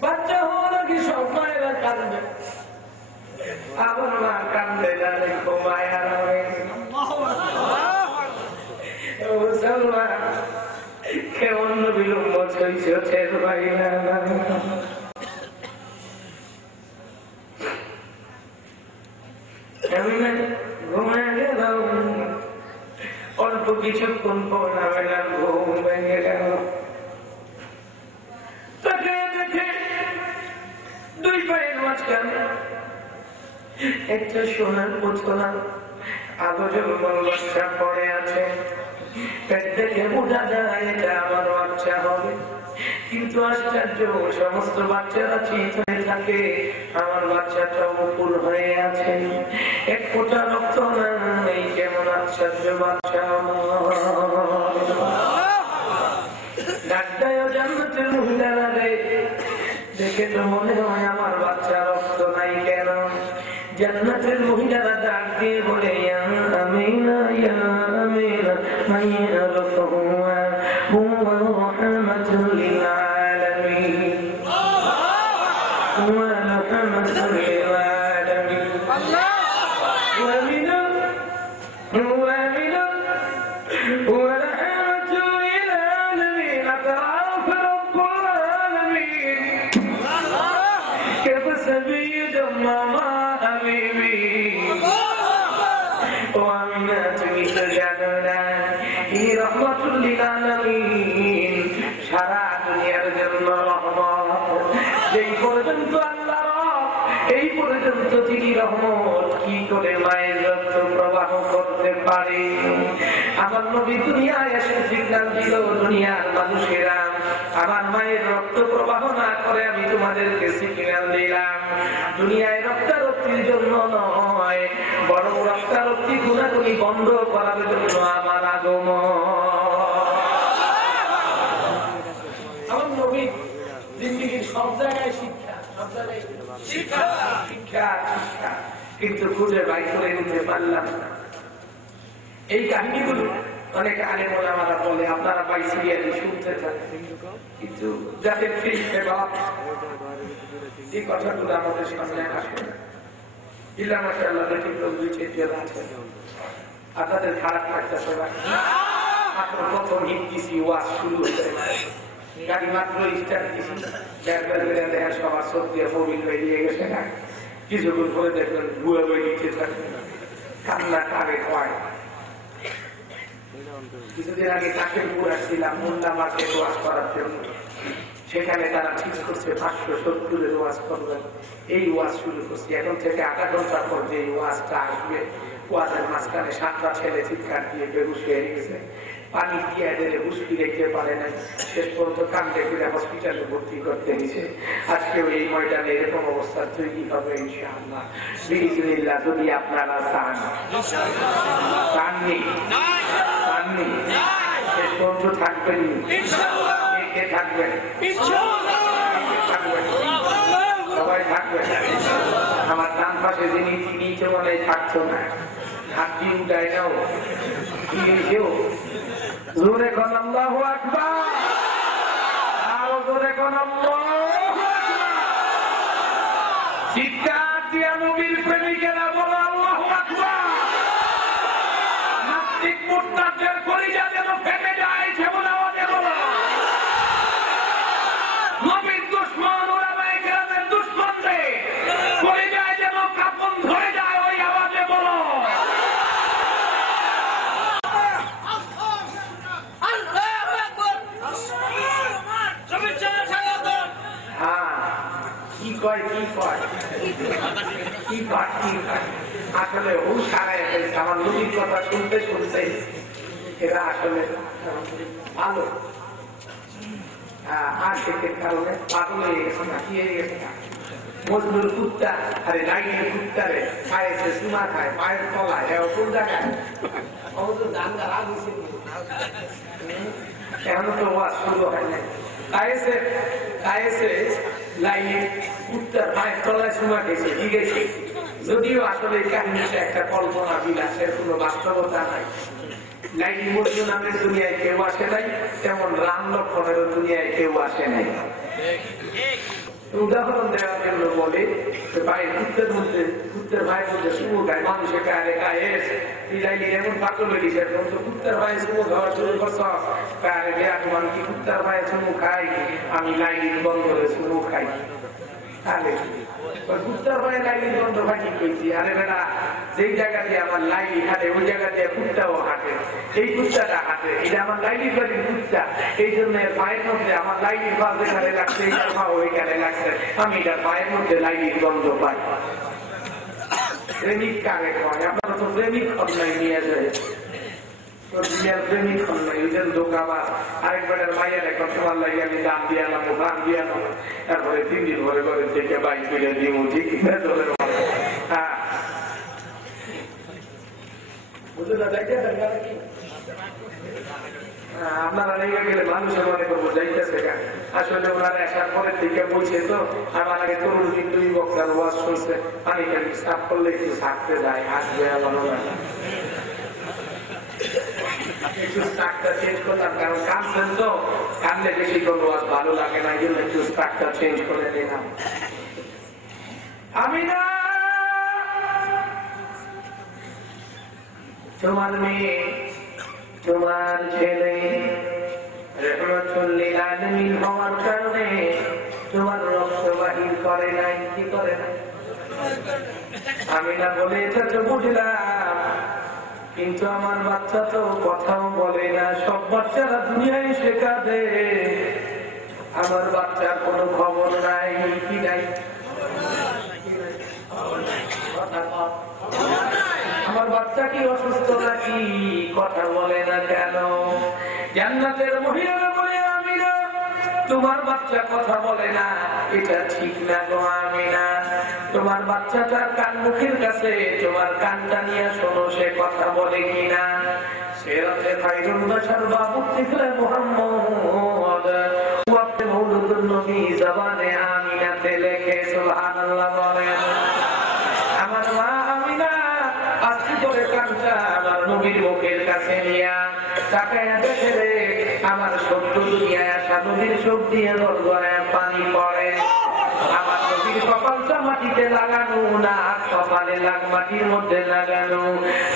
বাচ্চা হওয়া নাকি সব মায়েরা কাঁদবে, আমার মা কান্দে জানে ঘুমায় আরামে। মুসলমান কেমন বিলম্ব চলছে টের পাই না। ঘুমায় গেলাম, অল্প কিছুক্ষণ পর আমার ঘুম ভেঙে গেল। তাকে দেখে দুই পায়ের মাঝখানে একটা সোনার পুতলা আবজল বাচ্চা পড়ে আছে। পেট থেকে বোঝা যায় এটা আমার বাচ্চা হবে, কিন্তু আশ্চর্য সমস্ত বাচ্চারা চিত হয়ে থাকে, আমার বাচ্চাটা মুকুল হয়ে আছে, এক ফোঁটা রক্ত নেই। কেমন আশ্চর্য বাচ্চা ডাক্তার জান্নাতের মহিলারা দেখে তো মনে হয় আমার বাচ্চা রক্ত নাই কেন। জান্নাতের মহিলারা ডাক দিয়ে বলে আমিনা ইয়া আমিনা মাইয়া রফুয়া হুয়া রাহমাতুল লিল আলামিন হুয়া রাহমাতুল লিল আলামিন ওয়া মিনা হুয়া মিনা হুয়া রাহমাতুল লিল আলামিন আতাফ রব্বুল আলামিন كيف سبيد ماما حبيبي وامنا تميت جانونا هي رحمة للعالمين সারা দুনিয়ার জন্য রহমত। যেই পর্যন্ত আল্লাহ এই পর্যন্ত তিনি রহমত কি করে মায়ের রক্ত প্রবাহ করতে পারে। আমার নবী দুনিয়ায় এসে সিগন্যাল দিল, দুনিয়ার মানুষেরা আমার মায়ের রক্ত প্রবাহ না করে আমি তোমাদেরকে সিগন্যাল দিলাম। দুনিয়ায় রক্তারক্তির জন্য নয়, বরং রক্তারক্তি গুণাগুলি বন্ধ করার জন্য আমার আগমন। আমার নবী জিন্দেগীর সব জায়গায় শিক্ষা, সব জায়গায় শিক্ষা শিক্ষা শিক্ষা, কিন্তু খুঁজে বাই করে নিতে পারলাম না। এই কাহিনীগুলো অনেক আলেম ওলামারা বলে, আপনারা বাই সিরিয়ালি শুনতে চান, কিন্তু যাদের এই কথাগুলো আমাদের সামনে আসে না। ইল্লা মাশাআল্লাহ ব্যতিক্রম দুই চারজন আছে, আপনাদের খারাপ লাগতে সবাই। মাত্র প্রথম হিট দিছি, ওয়াজ শুরু হতে গাড়ি মাত্র স্টার্ট দিছি, দেখা সবার চোখ দিয়ে মোবিল বেরিয়ে গেছে না। কিছুক্ষণ পরে দেখবেন ভুয়া বই দিতে থাকবে, কান্না কারে হয়। কিছুদিন আগে কাশিমপুর আসছিলাম মোল্লা মার্কেট ওয়াজ করার জন্য, সেখানে তারা ঠিক করছে 570 ওয়াজ করবেন। এই ওয়াজ শুরু করছি, এখন থেকে 8 ঘন্টা পর যে ওয়াজটা আসবে, ওয়াজের মাঝখানে 7টা ছেলে চিৎকার দিয়ে বেহুশ হয়ে গেছে, পানি দিয়ে দিলে হুশকি দেখতে পারে নাই, শেষ পর্যন্ত কান্দে ফিরে হসপিটালে ভর্তি করতে হয়েছে। আজকেও এই ময়দানে এরকম অবস্থা তৈরি হবে ইনশাআল্লাহ বিইজনিল্লাহ, যদি আপনারা চান। চাননি চাননি শেষ পর্যন্ত থাকবেন, কে থাকবেন? সবাই থাকবেন। আমার ডান পাশে যিনি তিনি মনে থাকতো না, হাতটি উঠায় নাও, জোরে কোন আল্লাহু আকবার, আরো জোরে কোন আল্লাহু আকবার। চিৎকার দিয়া নবীর প্রেমিকেরা বলো আল্লাহু আকবার। নাস্তিক মুরতাদদের কলিজা যেন ফেটে যায় সেমন আওয়াজে বলো। নবীর দুশমন উলামায়ে কেরামের দুশমনদের কলিজায় যেন কাফন ধরে যায় ওই আওয়াজে বলো। আসলে ও সারাই ফেলছে আমার নবীর কথা শুনতে শুনতে, এরা আসলে ভালো আশেকের কারণে পাগল হয়ে গেছে না, কি হয়ে গেছে না। মজনুর কুত্তা আরে লাইনের কুত্তারে পায়েছে চুমা খায়, পায়ের তলায় কোন জায়গায় এখনো তো ওয়াজ শুরু হয় নাই। যদিও আসলে কাহিনীটা একটা কল্পনা বিলাসের কোন বাস্তবতা নাই। লাইনি মজনু নামের দুনিয়ায় কেউ আসে নাই, তেমন রাম লক্ষণের দুনিয়ায় কেউ আসে নাই। উদাহরণ দেওয়ার জন্য বলে ভাইয়ের কুত্তের মধ্যে কুত্তের ভাইয়ের মধ্যে শুভ গায় মানুষে গায়ে গায়ে লাইলি এমন পাগল হয়ে গেছে এখন তো কুত্তের ভাই শুভ খাওয়া শুরু করছ গায়ে গিয়ে তোমার কি কুত্তের ভাইয়ের শুভ খাই আমি লাইলির বন্ধ করে শুভ খাই তাহলে কুত্তার ভাইয়ের লাইলির বন্ধ ভাই কি কইছি আরে বেড়া যেই জায়গা দিয়ে আমার লাইলি হাঁটে ওই জায়গা দিয়ে কুত্তাও হাঁটে এই কুত্তাটা হাঁটে এটা আমার লাইলির বাড়ির কুত্তা এই জন্য পায়ের মধ্যে আমার লাইলির পা যেখানে লাগছে এইটার পা ওইখানে লাগছে আমি এটা পায়ের মধ্যে লাইলির গন্ধ পাই প্রেমিক কারে হয় আপনারা তো প্রেমিক অন্যায় নিয়ে যায় প্রেমিক অন্যায় ওই জন্য দোকাবার আরেকবারের মাইয়ের এখন তোমার লাগে আমি দাম দিয়ে আনাম দাম দিয়ে আনাম তারপরে 3 দিন ঘরে ঘরে থেকে বাইক ফিরে দিব ঠিক হ্যাঁ আপনারা নেমে গেলে মানুষের মনে করবো যাইতেছে আসলে ওনারা আসার পরের দিকে বলছে তো আমার আগে তরুণ কিন্তু বক্তার ওয়াজ শুনছে আমি সাফ করলে একটু থাকতে যায় আসবে আমার একটু স্ট্রাকচার চেঞ্জ করলাম কারণ কাঁদছেন তো কাঁদলে বেশি কোনো ওয়াজ ভালো লাগে না এই জন্য একটু স্ট্রাকচার চেঞ্জ করে নিলাম আমি না তোমার মেয়ে তোমার ছেলে রহমতুল্লিল আলামিন হওয়ার কারণে তোমার রক্ত বাহির করে নাই কি করে নাই আমি না বলে এটা তো বুঝলাম কিন্তু আমার বাচ্চা তো কথাও বলে না সব বাচ্চারা দুনিয়ায় শেখা দে আমার বাচ্চার কোনো খবর নাই কি নাই আমার বাচ্চা কি অসুস্থ নাকি কথা বলে না কেন জান্নাতের মহিলারা বলে আমিনা তোমার বাচ্চা কথা বলে না এটা ঠিক না গো আমিনা তোমার বাচ্চাটার কান মুখের কাছে তোমার কানটা নিয়ে শোনো সে কথা বলে কিনা সে রাতে খাইরুল বাশার বাবু থেকে মুহাম্মদ ওয়াক্তে মৌলুদুন নবী জবানে আমিনাতে লেখে সুবহানাল্লাহ বলেন আমার মা আমিনা আস্তে করে কানটা আমার নবীর মুখের কাছে নিয়া তাকায়া দেখে রে আমার সত্য দুনিয়ায় আসা নবীর চোখ দিয়ে গড়গড়ায় পানি পড়ে আমার নবীর কপালটা মাটিতে লাগানো না কপালে লাগ মাটির মধ্যে লাগানো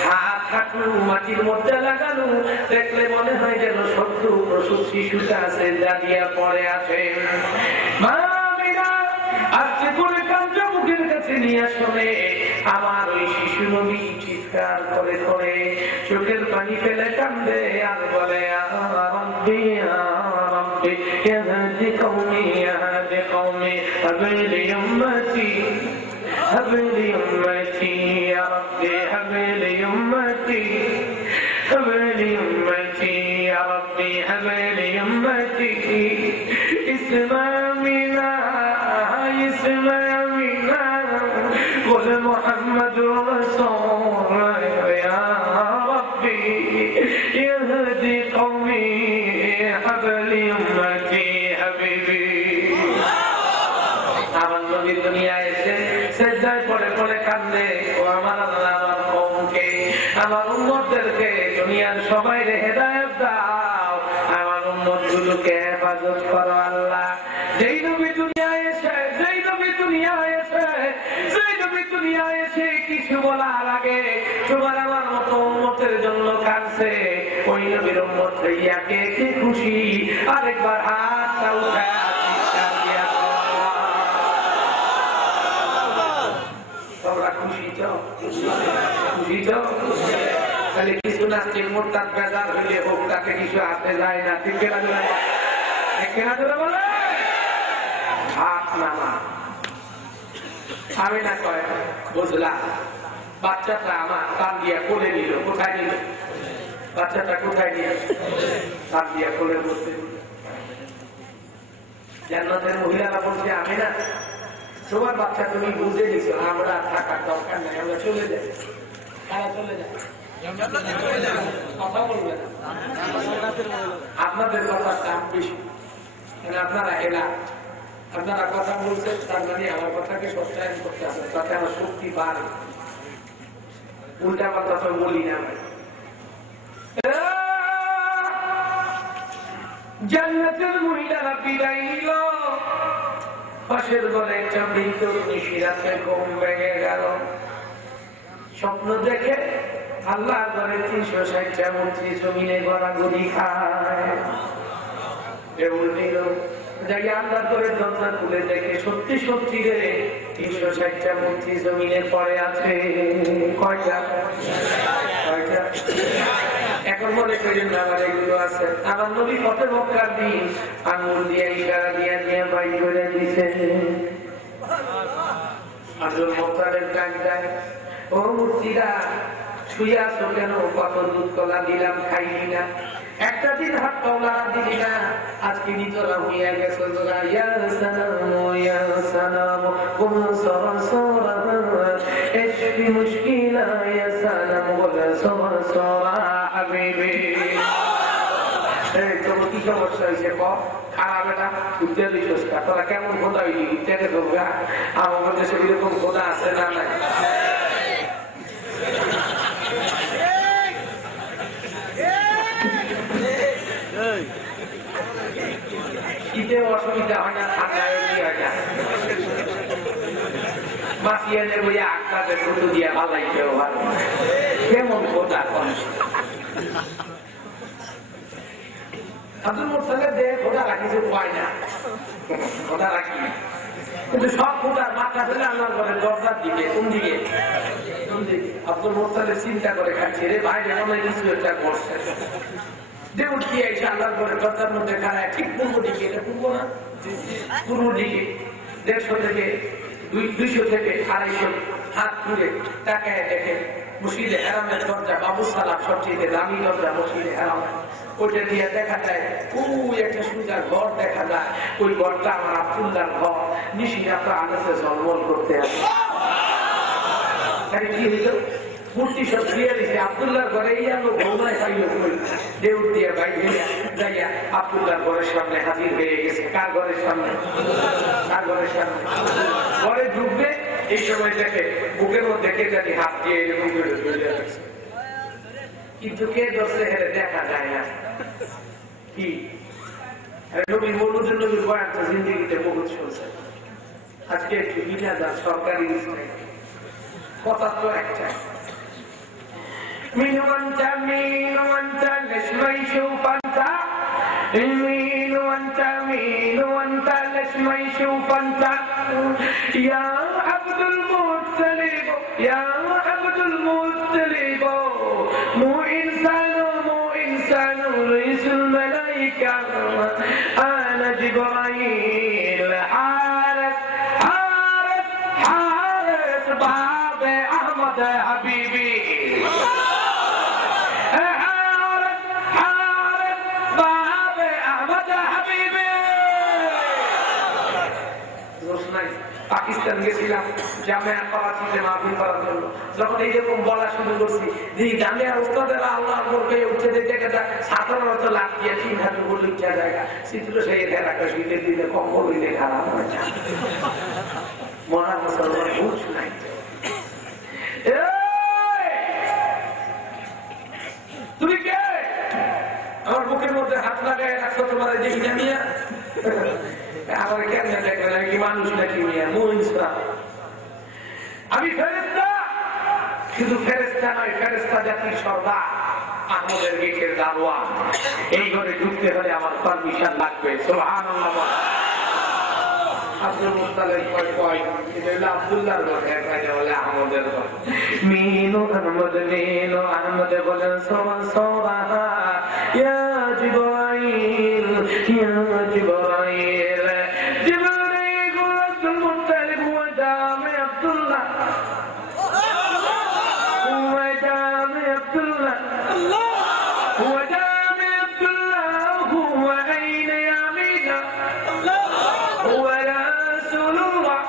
হাত থাকলো মাটির মধ্যে লাগানো দেখলে মনে হয় যেন সত্য প্রসূত শিশুটা আছে দাঁড়িয়ে পড়ে আছে মা আমিনা আস্তে করে কানটা মুখের কাছে নিয়ে শোনে আমার ওই শিশু নবী চিৎকার করে করে চোখের পানি ফেলে কান্দে আর বলে আরাম্বি আরাম্বি ইয়াহদি কওমি ইয়াহদি কওমি হাবিলি উম্মতি হাবিলি উম্মতি ইয়া রাব্বি হাবিলি উম্মতি হাবিলি উম্মতি ইয়া রাব্বি হাবিলি উম্মতি ইসমামিনা ইসমামিনা قل محمد رسول يا ربي يهدي قومي حبلي أمتي حبيبي আমার নবী দুনিয়ায় এসে সেজদায় পড়ে পড়ে কান্দে ও আমার আল্লাহ আমার কওমকে আমার উম্মতদেরকে দুনিয়ার সবাইকে হেদায়েত দাও আমার উম্মতগুলোকে হেফাজত করো আল্লাহ যেই নবী দুনিয়ায় এসে যেই নবী দুনিয়ায় এসে যেই নবী দুনিয়ায় এসে কিছু বলার আগে তোমার আমার মতো উম্মতের জন্য কাঁদছে ওই নবীর উম্মত হইয়া কে কে খুশি আরেকবার হাতটা উঠায় চিৎকার দিয়া তোমরা খুশি তো খুশি তো তাহলে কিছু না যে মোরতাদ বেজার হইলে হোক তাকে কিছু হাতে যায় না ঠিক না ঠিক না বলে হাত নামা আমি না কয় বুঝলাম বাচ্চাটা আমার কান দিয়া কোলে নিল কোথায় নিল বাচ্চাটা কোথায় নিল কান দিয়া কোলের মধ্যে জান্নাতের মহিলারা বলছে আমি না তোমার বাচ্চা তুমি বুঝে নিছো আমরা থাকার দরকার নাই আমরা চলে যাই তারা চলে যায় কথা বলবে না আপনাদের কথার দাম বেশি আপনারা এলা আপনারা কথা বলছেন তার মানে আমার কথাকে সত্যায়ন করতে হবে তাতে আমার শক্তি বাড়ে উল্টা কথা তো বলি না জান্নাতের মহিলারা বিদায় নিল পাশের ঘরে একটা বৃদ্ধ নিশিরাতে ঘুম ভেঙে গেল। স্বপ্ন দেখে আল্লাহ ঘরে 360টা মূর্তি জমিনে গড়াগড়ি খায়। আল্লাহ করে দরজা খুলে দেখে সত্যি সত্যি রে 360টা মূর্তি জমিনে পড়ে আছে। কয়টা? এখন মনে করেন আমার এগুলো আছে। আমার নবী কত বক্কার দিন আঙুল দিয়ে ইশারা দিয়ে দিয়ে বাইর করে দিছে। আব্দুল মুত্তালিব ডাক দেয়, ও মূর্তিরা শুয়ে আছো কেন? কত দুধ কলা দিলাম খাইলি না, একটা দিন হাত পাওলা দিলি না, আজকে নিতরা হইয়া গেছে। ইয়া সালাম ইয়া সালাম কুম সরসরা ইশফি মুশকিলা ইয়া সালাম ওয়া সরসরা হাবিবি। এই তো কি সমস্যা হয়েছে? খারাপ এটা উদ্যোগ দিচ্ছিস, তোরা কেমন খোদা হইলি? উদ্যোগে ধরবে আমার দেশে এরকম খোদা আছে না নাই? শীতে অসুবিধা হয় না, ঠান্ডায় কি হয় না? মাসিয়ে নেব আটটাতে শুধু দিয়ে ভালাইতেও ভালো। কেমন খোদা কন? আব্দুল মুত্তালিব দেহে খোদা রাখিছে, পায় না খোদা রাখি, কিন্তু সব খোদার মাথা ফেলে আল্লাহর ঘরে দরজার দিকে। কোন দিকে? আব্দুল মুত্তালিব চিন্তা করে খাচ্ছে, রে বাইরে মনে কিছু একটা করছে। দেউট কি এসে আল্লাহর ঘরে দরজার মধ্যে খাড়ায় ঠিক পূর্ব দিকে। এটা পূর্ব না, পূর্ব দিকে 150 থেকে 200 থেকে 250 হাত দূরে তাকায় দেখে মসজিদে হারামের দরজা, বাবু সালাম সবচেয়ে দামি দরজা মসজিদে হারাম। ওইটা দিয়ে দেখা যায় ওই একটা সুন্দর ঘর দেখা যায়। ওই ঘরটা আমার আব্দুল্লাহর ঘর। নিশির আপনার আনন্দে জন্মল করতে আসে। কি হইল? মূর্তি সব দিয়ে দিছে আব্দুল্লাহর ঘরে। এই আলো ভৌমায় পাইল দেউর দিয়ে বাইরে যাইয়া আব্দুল্লাহর ঘরের সামনে হাজির হয়ে গেছে। কার ঘরের সামনে? কার ঘরের সামনে? ঘরে ঢুকবে এই সময় দেখে বুকের মধ্যে কে জানি হাত দিয়ে এরকম করে চলে যাচ্ছে, কিন্তু কে ধরছে হেরে দেখা যায় না। কি নবী মৌলুদের নবীর বয়ান তো জিন্দিগিতে বহুত শুনছে। আজকে একটু মিঠা যান সরকারি কথা তো একটা مين وانت مين وانت ليش ما يشوف انت مين وانت مين وانت ليش ما يشوف انت يا عبد المطلب يا عبد المطلب مو انسان رئيس الملائكة انا جبرائيل حارس باب احمد حبيبي পাকিস্তান গেছিলাম জামিয়া করাচিতে মাহফিল করার জন্য। যখন এইরকম বলা শুরু করছি যে জামিয়ার উস্তাদেরা আল্লাহর মুখে উঠে দেখে সাধারণত লাভ দিয়ে 3 হাজার বলে ইচ্ছা জায়গা চিত্র সেই একটা শীতের দিনে কম্বল হইলে খারাপ হয় না। মহান মুসলমান বুঝ নাই। তুমি কে? আমার বুকের মধ্যে হাত লাগায় রাখছো তোমার দেখি জামিয়া? আমার কেমনে দেখবে নাকি মানুষ নাকি মিয়া? আমি ফেরেশতা, শুধু ফেরেশতা নয়, ফেরেশতা জাতির সর্দার আহমদের গেটের দারোয়ান। এই ঘরে ঢুকতে হলে আমার পারমিশন লাগবে। সুবহানাল্লাহ। আব্দুল মুত্তালিব কয় এটা হলো আব্দুল্লাহর ঘর, এখানে হলে আহমদের ঘর। মিনু আহমদ বলেন সোরা ইয়া জিবরাইল ইয়া জিবরাইল জিবরাইল আব্দুল মুত্তালিব ওয়া জামে আব্দুল্লাহ ওয়া জামে আব্দুল্লাহ ওয়া জামে আব্দুল্লাহ হুয়া আইনা ইয়ামিনা হুয়া রাসূলুল্লাহ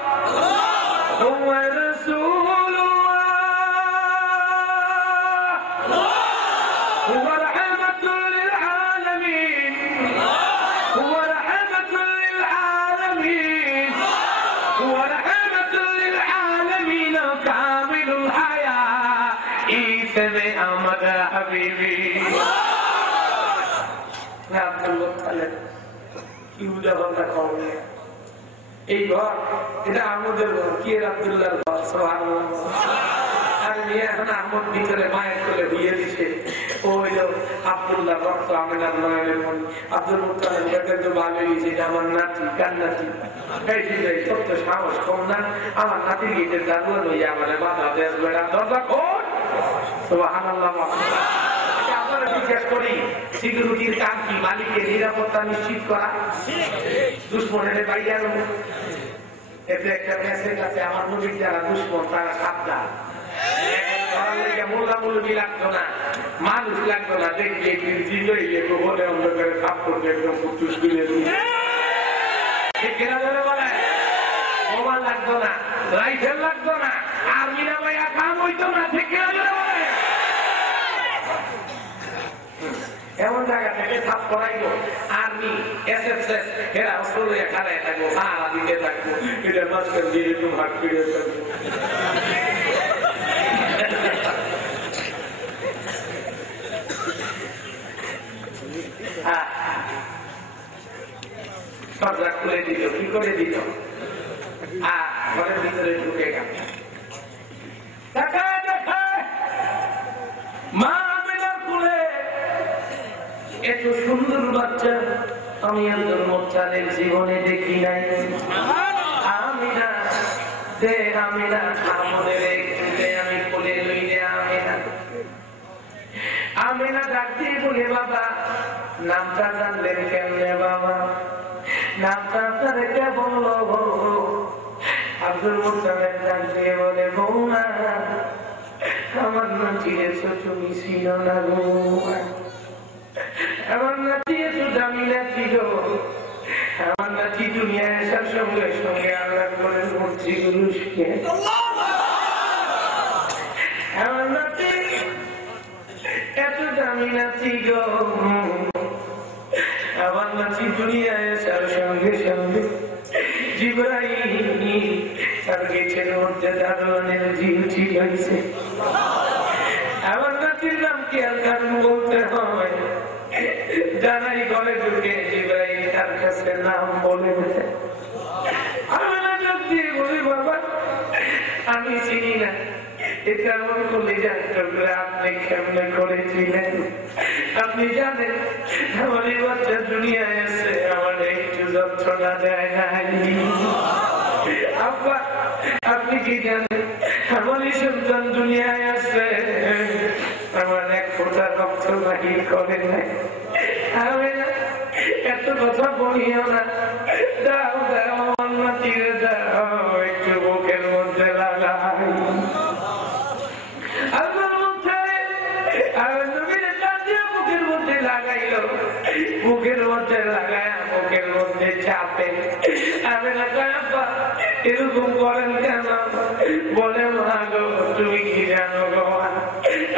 হুয়া রাসূলুল্লাহ হুয়া রাহমাতুল লিল আলামিন হুয়া রাহমাতুল লিল আলামিন হুয়া রাহমাতুল লিল আলামিন কামিলুল হায়া ইসমে আহমদ হাবিবি। আব্দুল মুত্তালিব ইহুদা বান্দা কওমে এই ঘর এটা আমাদের ঘর, কি আব্দুল্লাহর ঘর। সুবহানাল্লাহ। আর নিয়ে এখন আহমদ ভিতরে মায়ের কোলে বিয়ে দিছে। ও হইল আব্দুল্লাহ রক্ত আমিনার নয়নের মনি। আব্দুল মুত্তালিব দেখেন তো ভালোই হয়েছে, আমার নাতি কার নাতি। এই চিন্তাই সত্য সাহস কম না, আমার নাতি গিয়ে দারুণ হইয়া আমার বাধা দেশ বেড়া দরজা খোল। সুবহানাল্লাহ। আপনারা জিজ্ঞেস করি সিকিউরিটির কাম কি? মালিকের নিরাপত্তা নিশ্চিত করা, দুশ্মনের বাইরে আনো। এতে একটা মেসেজ আছে, আমার নবীর যারা দুশ্মন তারা সাবধান। মোল্লা মুলবি লাগতো না, মানুষ লাগতো না, দেখলে বলে অন্ধকারে কাপ করবে একদম কুচুস তুলে বলে। মোবাইল লাগতো না, রাইফেল লাগতো না, আর্মি নামাই কাম হইতো না, ঠিক বলে। এমন জায়গা থেকে সাপ করাইলো আর্মি এসএসএস এরা অস্ত্র খারায় থাকবো, সারা দিতে থাকবো, এটা মাঝখান দিয়ে একটু ভাগ ফিরে থাকবো। দরজা খুলে দিল, কি করে দিল? ঘরের ভিতরে ঢুকে গেল। মা আমিনার কোলে এত সুন্দর বাচ্চা আমি আব্দুল মুত্তালিব জীবনে দেখি নাই। আমিনা দে, আমিনা আমাদের আমি কোলে লইলে আমিনা। আমিনা ডাক দিয়ে বলে, বাবা নামটা জানলেন কেমনে? বাবা নামটা আপনার কেমন বলবো? আব্দুল মুত্তালিব ডাক দিয়ে বলে, বৌমা আমার নাতি এসো, তুমি ছিল না গো, আমার নাতি এসো দামি নাতি গো। আমার নাতি দুনিয়া আসার সঙ্গে সঙ্গে আল্লাহ করে মূর্তি গুরুষকে। আমার নাতি এত দামি নাতি গো, আমার নাতি দুনিয়া আসার সঙ্গে সঙ্গে জিবরাইল তার গেটের মধ্যে দারোয়ানের ডিউটি হয়েছে। আমার নাতির নাম কি আর কারণ বলতে হয়, জানাই ঘরে ঢুকে জিবরাইল তার কাছে নাম বলে দেয়। আমি না যোগ দিয়ে বলি, বাবা আমি চিনি না, এটা আমার কলিজার টুকরা, আপনি কেমনে করেছিলেন? আপনি জানেন আমার এই বাচ্চা দুনিয়ায় এসে আমার একটু যন্ত্রণা দেয় নাই। আব্বা আপনি কি জানেন আমার এই সন্তান দুনিয়ায় আসে আমার এক ফোঁটা রক্ত বাহির করে নাই? আমি না এত কথা বলিও না, দাও দাও আমার নাতিরে দাও, একটু বুকের মধ্যে লাগাই। বুকের মধ্যে লাগাইল, বুকের মধ্যে লাগায় বুকের মধ্যে চাপে। আমি না এরকম করেন কেন? বলে, মা গো তুমি কি জানো গো,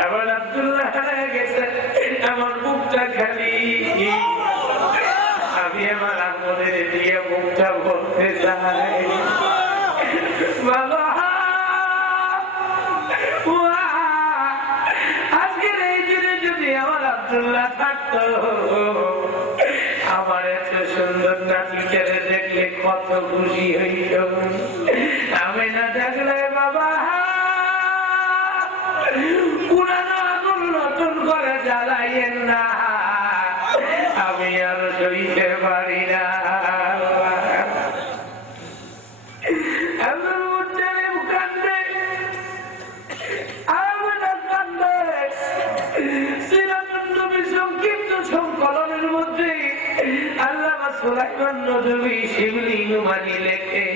আমার আব্দুল্লাহ গেছে, আমার বুকটা খালি, আমি আমার আম্মুদের দিয়ে বুকটা ভরতে চাই। বাবা আজকের এই দিনে যদি আমার আব্দুল্লাহ থাকতো, আমার এত সুন্দর নাতিটারে দেখলে কত খুশি হইত। আমি না দেখলে বাবা পুরানো আগুন নতুন করে জ্বালাইয়েন না, আমি আর সইতে পারি না। সংকলনের মধ্যে আল্লামা সুলাইমান নদভী শিবলি নুমানি লেখে,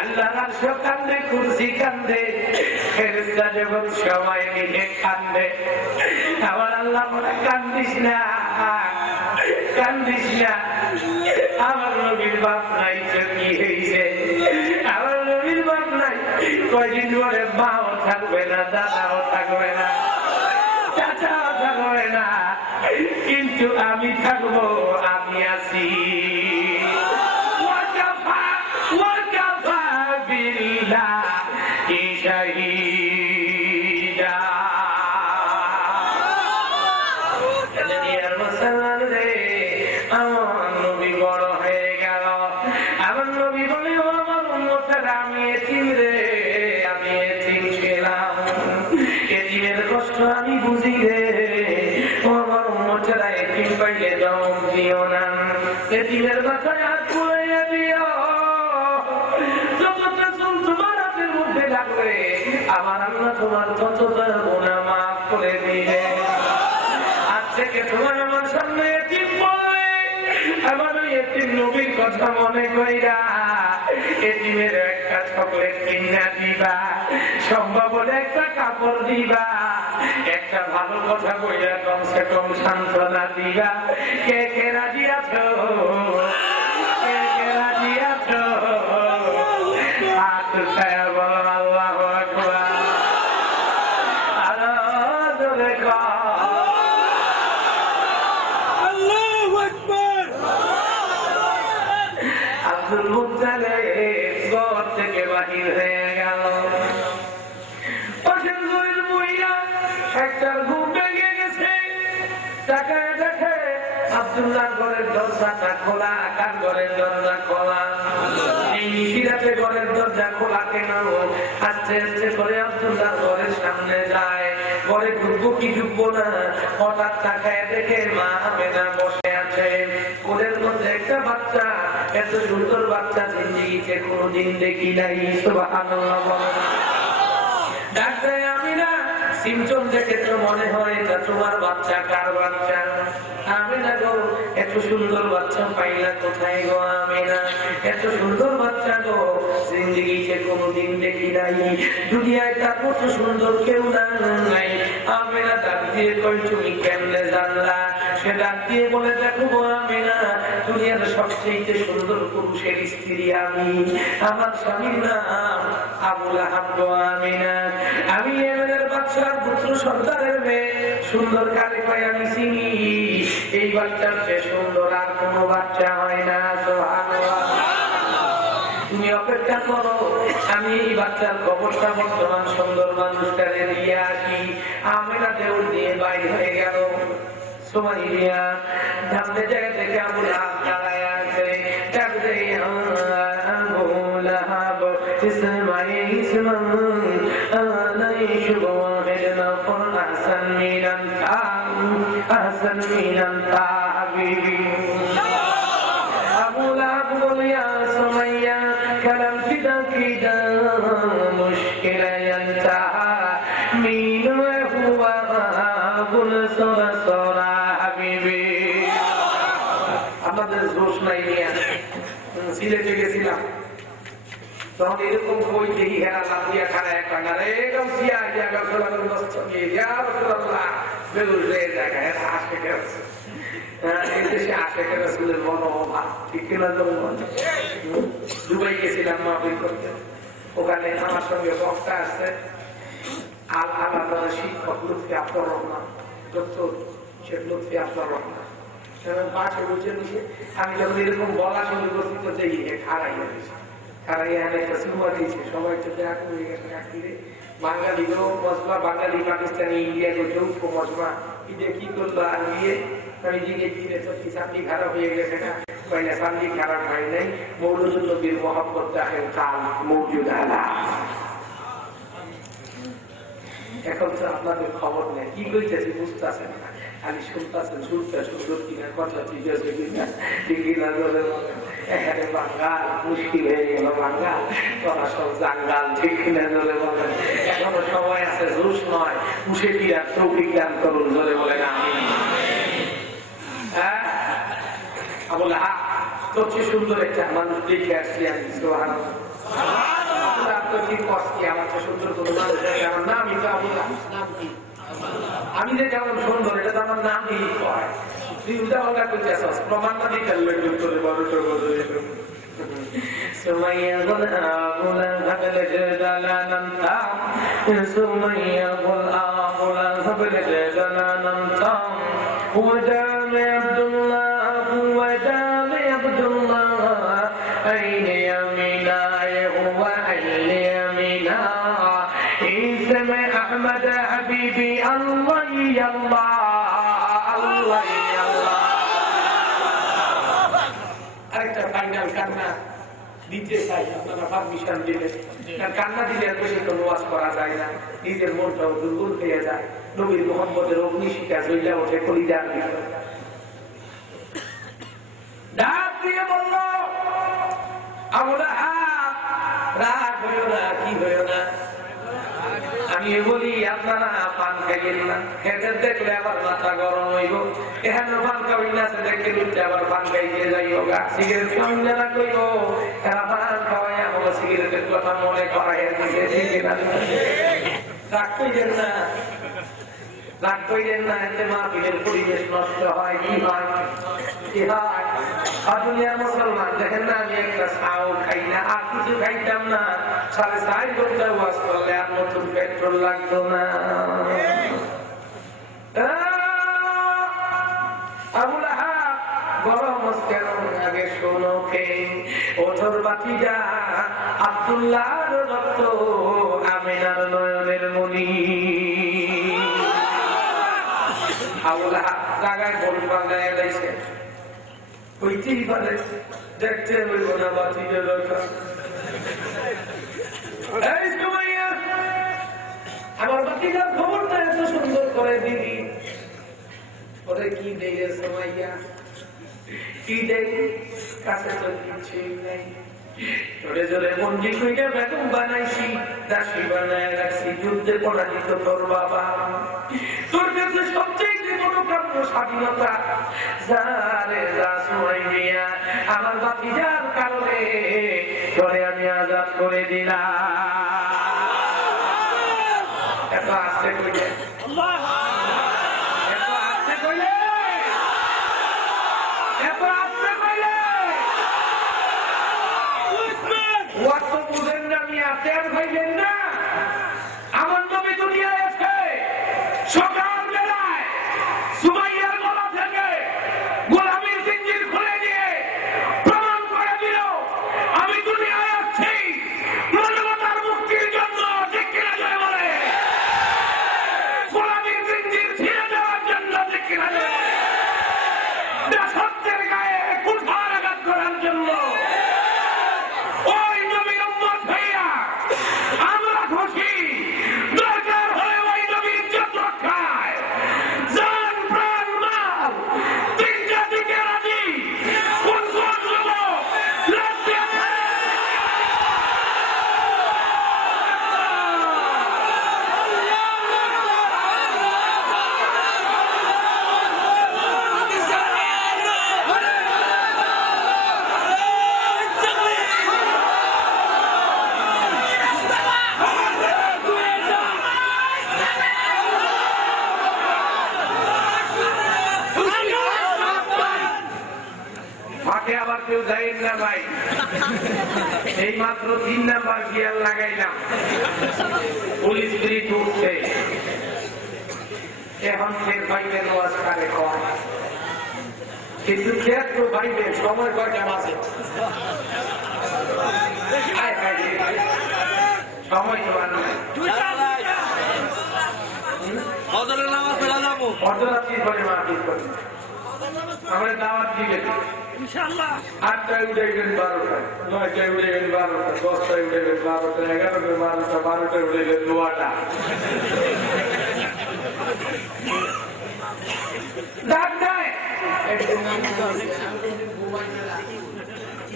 আল্লাহ আরশ কান্দে, কুরসি কান্দে, ফেরেশতা জগৎ সবাই মিলে কান্দে। আমার আল্লাহ বলে, কান্দিস না, কান্দিস না, আমার নবীর বাপ নাই তো কি হয়েছে? আমার নবীর বাপ নাই, কয়দিন পরে মাও থাকবে না, দাদাও থাকবে না, চাচাও থাকবে না, কিন্তু আমি থাকবো, আমি আছি। আমার নবী বড় হয়ে গেল, আমার নবী আমি এতিম রে, আমি এতিম ছিলাম, এতিমের কষ্ট আমি বুঝি রে। ও আমার উম্মতেরা, এতিম পাইলে জবাব দিও না, এতিমের বাসায় হাত পুড়াইয়া দিও। যতটা চুল তোমার হাতের মধ্যে লাগবে, আমার আল্লাহ তোমার ততটা গুনাহ মাফ করে দিবে। আজ থেকে তোমার আমার সামনে এতিম বলবে, আমার ওই এতিম নবীর কথা মনে কইরা এতিমের একটা চকলেট কিনা দিবা, সম্ভব হলে একটা কাপড় দিবা, একটা ভালো কথা কইরা কমসে কম সান্ত্বনা দিবা। কে কে রাজি আছো? কে কে রাজি আছো? হাত উঠায়া বলো আল্লাহু আকবার। আরো জোরে কও আল্লাহু আকবার। আব্দুল মুত্তালিব ঘর থেকে বাহির হয়ে গেল। পাশের ঘরের মহিলা একটা ঘুম ভেঙে গেছে, তাকায় দেখে আব্দুল্লাহর ঘরের দরজাটা খোলা। কার ঘরের দরজা খোলা? এই নিশিরাতে ঘরের দরজা খোলা কেন? আস্তে আস্তে করে আব্দুল্লাহর ঘরের সামনে যায়, ঘরে ঢুকবো কি ঢুকবো না, হঠাৎ তাকায় দেখে মা আমেনা বসে আছে, কোলের মধ্যে একটা বাচ্চা। এত সুন্দর বাচ্চা জিন্দেগিতে কোনোদিন দেখি নাই। সুবহানাল্লাহ বলেন। ডাক্তার আমিনা সিমটম দেখে তো মনে হয় এটা তোমার বাচ্চা। কার বাচ্চা? আমিনা গো, এত সুন্দর বাচ্চা পাইলা কোথায় গো আমিনা? এত সুন্দর বাচ্চা গো জিন্দেগিতে কোনোদিন দেখি নাই, দুনিয়ায় তার মতো সুন্দর কেউ নাই। আমিনা ডাক দিয়ে কই তুমি কেমনে জানলা? সে ডাক দিয়ে বলে দেখো গো আমিনা, দুনিয়ার সবচেয়ে সুন্দর পুরুষের স্ত্রী আমি, আমার স্বামীর নাম আবু লাহাব গো আমিনা। আমি এমনের বাচ্চার পুত্র সর্দারের মেয়ে, সুন্দর কালে কয় আমি চিনি। এই বাচ্চার চেয়ে সুন্দর আর কোন বাচ্চা হয় না। সুবহানাল্লাহ। তুমি অপেক্ষা করো, আমি এই বাচ্চার কবরটা বর্তমান সুন্দর মানুষটারে দিয়ে আসি। আমিনা দেউল দিয়ে বাইর হয়ে গেল। সুমাইয়া সামনে জায়গা থেকে আবু লাহাব দাঁড়ায় আছে, ডাক দেয় আবু লাহাব ইসমাই ইসমান আলাইশ ওয়াহিদ নফর আহসান মিনান তা, আহসান মিনান তা হাবিবি। আবু লাহাব বলে ইয়া সুমাইয়া কালাম ফিদা ফিদা মুশকিলা ইয়ানতাহা মিন হুয়া আবুল সরা হাবিবি। আমাদের জোশ নাই নিয়ে সিলেটে গেছিলাম, তখন এরকম বই দেখি হেরা লাফিয়া খানা এক কান্নার এরকম সিয়া দিয়া গেছিলাম দস্তকে ইয়া রাসূলুল্লাহ বেলুর রে জায়গা এরা আশেকে আছে। এই দেশে আশেকে রাসূলের মনোভাব ঠিক কিনা? তো দুবাই গেছিলাম মাহফিল করতে, ওখানে আমার সঙ্গে বক্তা আছে আল আলাদা শিক্ষক লুৎফি আফতার রহমান, ডক্টর শেখ লুৎফি আফতার রহমান। পাশে বসে নিচে আমি যখন এরকম বলা শুরু করছি তো দেখি খাড়াইয়া দিয়েছে, খাড়াইয়া একটা সুমা দিয়েছে, সবাই তো দেখা হয়ে গেছে। কাকিরে বাঙালিরও মশলা, বাঙালি পাকিস্তানি ইন্ডিয়া যৌথ মশলা, ঈদে কি করলো আর নিয়ে আমি জিজ্ঞেস দিনে তো কি চাকরি খারাপ হয়ে গেছে না? পয়লা চাকরি খারাপ হয় নাই, মৌলুদ নবীর মহব্বত দেখেন কাল মৌজুদ আলা। এখন তো আপনাদের খবর নেই, কি কইতেছি বুঝতেছেন না, খালি শুনতেছেন, শুনতে সুন্দর কিনা, কথা ঠিক আছে কিনা, ঠিক কিনা বলে এখানে বাঙ্গাল মুশকিল হয়ে গেল, বাঙ্গাল তোরা সব জাঙ্গাল, ঠিক কিনা জলে বলেন। এখনো সময় আছে, জুস নয়, উঠে কিনা তৌফিক দান করুন, জলে বলেন আমি। হ্যাঁ বলে সবচেয়ে সুন্দর একটা মানুষ দেখে আসছি আমি। সুবহানাল্লাহ। আপনার কি কষ্ট, আমার তো সুন্দর কোনো মানুষ, আমার নামই তো আবু লাহাব। নাম কি? আমি যে কেমন সুন্দর এটা তো আমার নামই কয়। তুই উল্টা পাল্টা করতে আসছ, প্রমাণ না দিতে উত্তরে বড়টা বলে। সুমাইয়া বল আবু লাহাব লাজালানাম তা, সুমাইয়া বল আবু লাহাব লাজালানাম তা, ওয়াদাম আব্দুল্লাহ ওয়াদাম আব্দুল্লাহ আইনে আমিনা হুয়া আইনে আমিনা ইসমে আহমদ হাবিবি আল্লাহ আল্লাহ আল্লাহ আল্লাহ। আরেকটা ফাইনাল কান্না দিতে চাই, আপনারা পারমিশন দিলেন। কান্না দিলে আর বেশি কোনো ওয়াজ করা যায় না, নিজের মনটাও দুর্বল হয়ে যায়। নবীর মোহাম্মদের অগ্নিশিখা জ্বলে ওঠে কলিজার ভিতরে। ডাক দিয়ে বলল, আবু লাহাব রাগ হইও না, কি হইও না, আমি বলি আপনারা পান খাইয়েন না, খেতে দেখলে আবার মাথা গরম হইব। এখানে পান খাওয়াই না, দেখতে লুটতে আবার পান খাইতে যাইব, সিগারেট খাওয়াই না কইব, এরা পান খাওয়াই আমাকে সিগারেটের কথা মনে করাই রাগ কইলেন না, রাগ কইলেন না, এতে মাহফিলের পরিবেশ নষ্ট হয়। কি হয়? কি হয়? আর দুনিয়ার মুসলমান দেখেন না, আমি একটা ছাও খাই না, আর কিছু খাইতাম না, 4.5 ঘন্টা ওয়াজ করলে আর নতুন পেট্রোল লাগতো না। আবু লাহাব গরম কেন? আগে শোনো কে ওঠর বাতিজা আব্দুল্লাহর রক্ত, আমিনার নয়নের মনি। আবু লাহাব জায়গায় বল বাংলায় লাইছে, কইতেই পারে, দেখতে হইব না বাতিজা দরকার। আমার বাতিজার খবরটা এত সুন্দর করে দিবি, ওরে কি দেখে সময়া, কি দেখি কাছে তো কিছুই নেই। জোরে জোরে বন্দি করে বেগম বানাইছি, দাসী বানায় রাখছি, যুদ্ধে পরাজিত তোর বাবা। তোর কাছে সবচেয়ে মনোকাম্য স্বাধীনতা, যারে যা সময় নিয়া আমার বাতিজার কারণে তোরে আমি আজাদ করে দিলাম। এত আসতে কইলে, এত আসতে কইলে, এত আসতে কইলে ওয়াক্ত বুঝেন না, আমি আসতে আর ভাইবেন না। আমার নবী দুনিয়ায় আছে, সকাল বেলায় সুমাইয়ার গলা থেকে গোলামীর জিঞ্জির খুলে দিয়ে প্রমাণ করে দিল, আমি দুনিয়ায় আসছি মানবতার মুক্তির জন্য। ঠিক কিনা জয় বলে? গোলামীর জিঞ্জির ছিঁড়ে দেওয়ার জন্য। ঠিক কিনা জয় বলে? দাসত্বের গায়ে কুঠার আঘাত করার জন্য। ওই নবীর উম্মত হইয়া আমরা খুশি, দরকার হলে ওই নবীর ইজ্জত রক্ষায় জান প্রাণ মাল তিনটা দিকে রাজি। কোন কোন যুবক লাগতে আছে? মাঠে আবার কেউ যাইন না ভাই, এই মাত্র 3 নাম্বার গিয়ার লাগাইলাম, পুলিশ ব্রিজ উঠছে। এখন ফের ভাইবেন ওয়াজ কারে কয়, কিন্তু ফের তো ভাইবেন সময় কয়টা মাঝে সময় তো আর নাই। অর্ধরাত্রির পরে মাহফিল করি, আমরা দাওয়াত দিলে 8টায় উঠে গেলেন 12টায়, 9টায় উঠে গেলেন 12টা, 10টায় উঠে গেলেন 12টা, 11টায় 12টা, 12টায় উঠে গেলেন 9টা। ডাক দেয়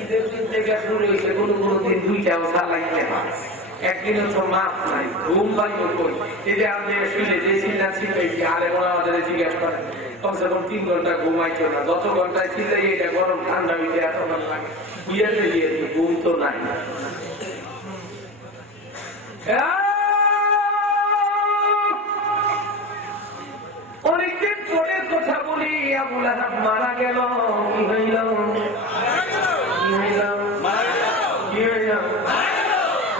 ঈদের দিন থেকে শুরু হয়েছে, কোনো কোনো দিন 2টাও চালাইতে হয়, একদিনও তো মাপ নাই, ঘুম পাইব কই। এই যে আপনি শুনে যে চিন্তা ছিটাইছি, আরে ওরা আমাদের জিজ্ঞাসা করে কমসে কম 3 ঘন্টা ঘুমাইছো না, যত ঘন্টায় চিন্তাই এটা গরম ঠান্ডা হইতে এত ভালো লাগে, বুঝাতে গিয়েছে ঘুম তো নাই। অনেকদিন পরে কথা বলি, আবু লাহাব মারা গেল। কি হইল? কি হইল? কি হইল?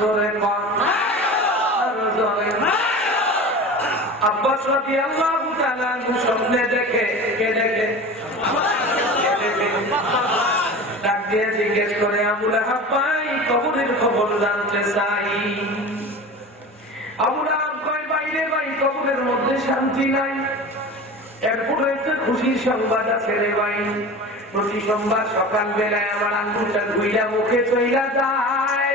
জোরে কর, আরো জোরে। আব্বাস রাদিয়াল্লাহু তাআলা স্বপ্নে দেখে, কে দেখে? ডাক দিয়ে জিজ্ঞেস করে, আবু লাহাব ভাই কবরের খবর জানতে চাই। আবু লাহাব কয়, বাইরে ভাই কবরের মধ্যে শান্তি নাই, এরপরে একটা খুশির সংবাদ আছে রে ভাই। প্রতি সোমবার সকাল বেলায় আমার আঙ্গুলটা ধুইলা মুখে চইলা যায়,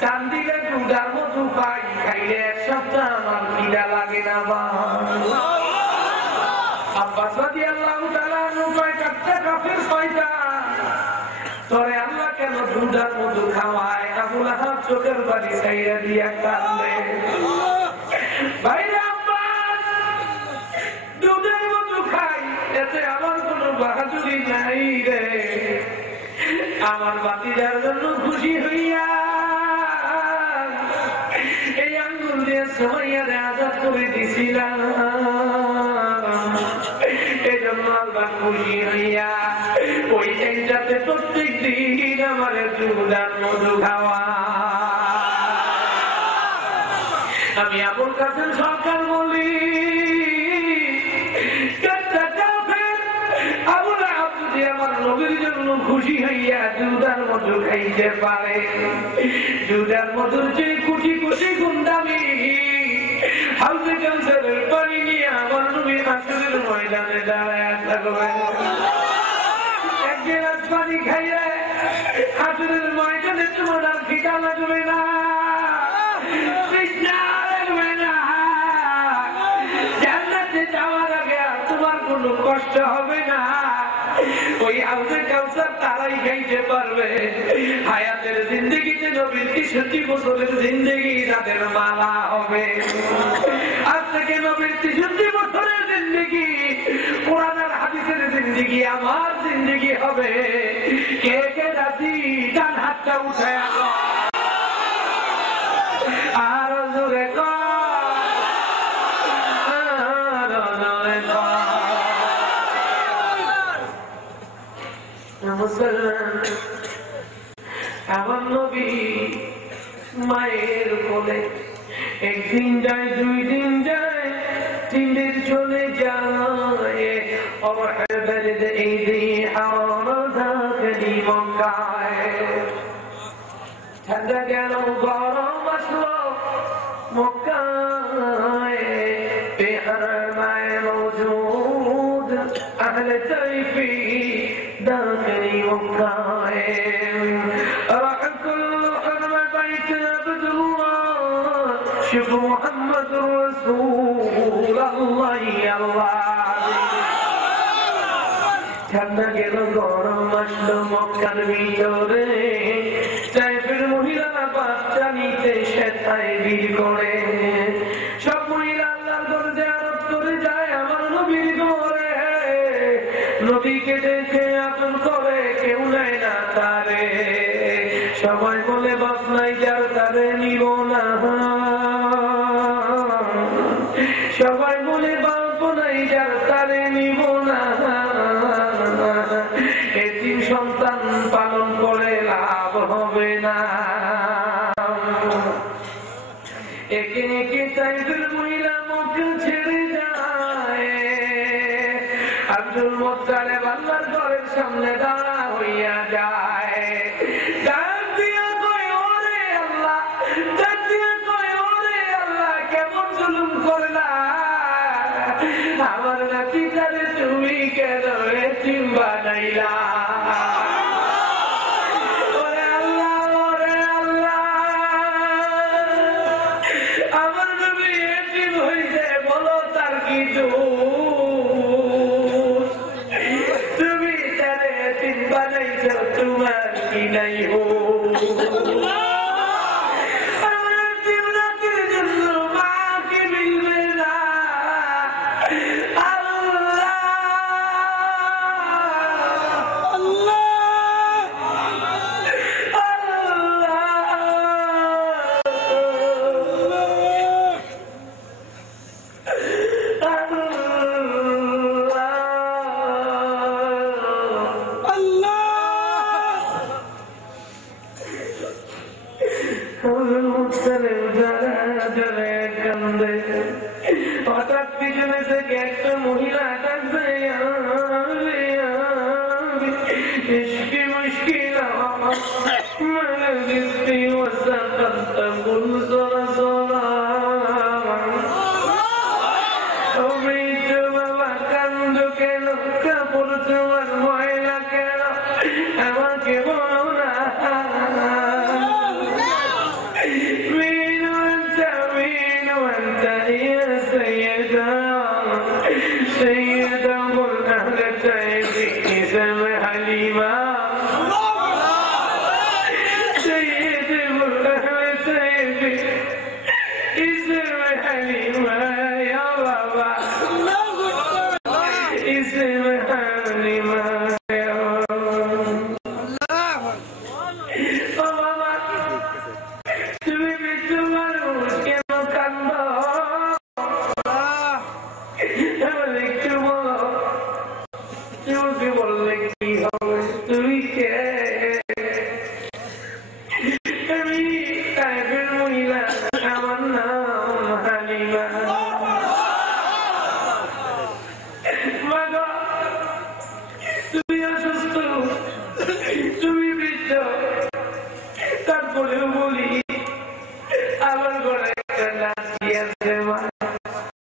টান দিলে দুধার মধু পাই, খাইলে এক সপ্তাহ আমার খিদা লাগে না। আব্বাস রাদিয়াল্লাহু তাআলা আনহু কয়, কাচ্চা কাফের শয়তান, তোরে আল্লাহ কেন দুধার মধু খাওয়ায়? আবু লাহাব চোখের পানি ছাইড়া দিয়া কাঁদলে। ভাইরা আব্বাস, দুধের মধু খাই, এতে আমার কোনো বাহাদুরি নাই রে। আমার বাতিজার জন্য খুশি হইয়া এই আঙ্গুল দিয়ে সবাইয়ারে আজাদ করে দিছিলাম। এই জন্য আল্লাহ খুশি হইয়া ওই টাইমটাতে প্রত্যেক দিন আমার দুধার মধু খাওয়া। আমি আবুল কাসেম সরকার বলি, আবুল আহাব যদি আমার নবীর জন্য খুশি হইয়া দুধার মধু খাইতে পারে, দুধার মধুর যে কোটি কোটি গুণ দামি, হাউজে কাউসারের পানি নিয়ে আমার নবী হাসরের ময়দানে দাঁড়ায় থাকবে। এক গ্লাস পানি খাইলে হাসরের ময়দানে তোমার আর খিদা লাগবে না, জান্নাতে যাওয়ার আগে আর তোমার কোনো কষ্ট হবে না। ওই হাউজে কাউসার তারাই খাইতে পারবে। হায়াতের জিন্দগিতে নবীর ৬৩ বছরের জিন্দগি তাদের মালা হবে। আজ থেকে নবীর ৬৩ বছরের জিন্দগি কোরআন আর হাদিসের জিন্দগি আমার জিন্দগি হবে। কে কে রাজি? ডান হাতটা উঠে আসো। আর জোরে আমার নবী মায়ের কোলে একদিন যায়, 2 দিন যায়, 3 দিন চলে যায়। ঠান্ডা গেল, গরম আসলো মক্কায়। বেহরমায় মৌজুদ আহলে তৈফি দাখিলি মক্কায়। রাহুল হরমে বাইত আব্দুল্লাহ শুভ মুহাম্মদুর রাসূলুল্লাহ। আল্লাহ ঠান্ডা গেল, গরম আসলো মক্কার ভিতরে। তাইফের মহিলারা বাচ্চা নিতে সেটাই ভিড় করে। সব মহিলা আল্লাহর ঘরে জিয়ারত করে যায় আমার নবীর ঘরে। নবীকে দেখে আদর করে, কেউ নেয় না তারে। সবাই বলে বাপ নাই যার, তারে নিব না। সবাই বলে বাপ নাই যার, তারে নিব না। এতিম সন্তান পালন করে লাভ হবে না। একে একে তাইফের মহিলা মক্কা ছেড়ে যায়। আব্দুল মুত্তালিব আল্লাহর ঘরের সামনে দাঁড়া হইয়া যায়। ডাক দিয়া কয়, ওরে আল্লাহ, ডাক দিয়া কয়, ওরে আল্লাহ, কেমন জুলুম করলা আমার নাতিটারে, তুমি কেন এতিম বানাইলা? ওরে আল্লাহ, ওরে আল্লাহ, আমার নবী এতিম হইছে, বলো তার কি দোষ? তুমি তারে এতিম বানাইছ, তোমার কি নাই হো? হঠাৎ পিছনে থেকে একটা মহিলা ডাকবে, বাবা কান্দ কেন? কাপড় তোমার ময়লা বললে কি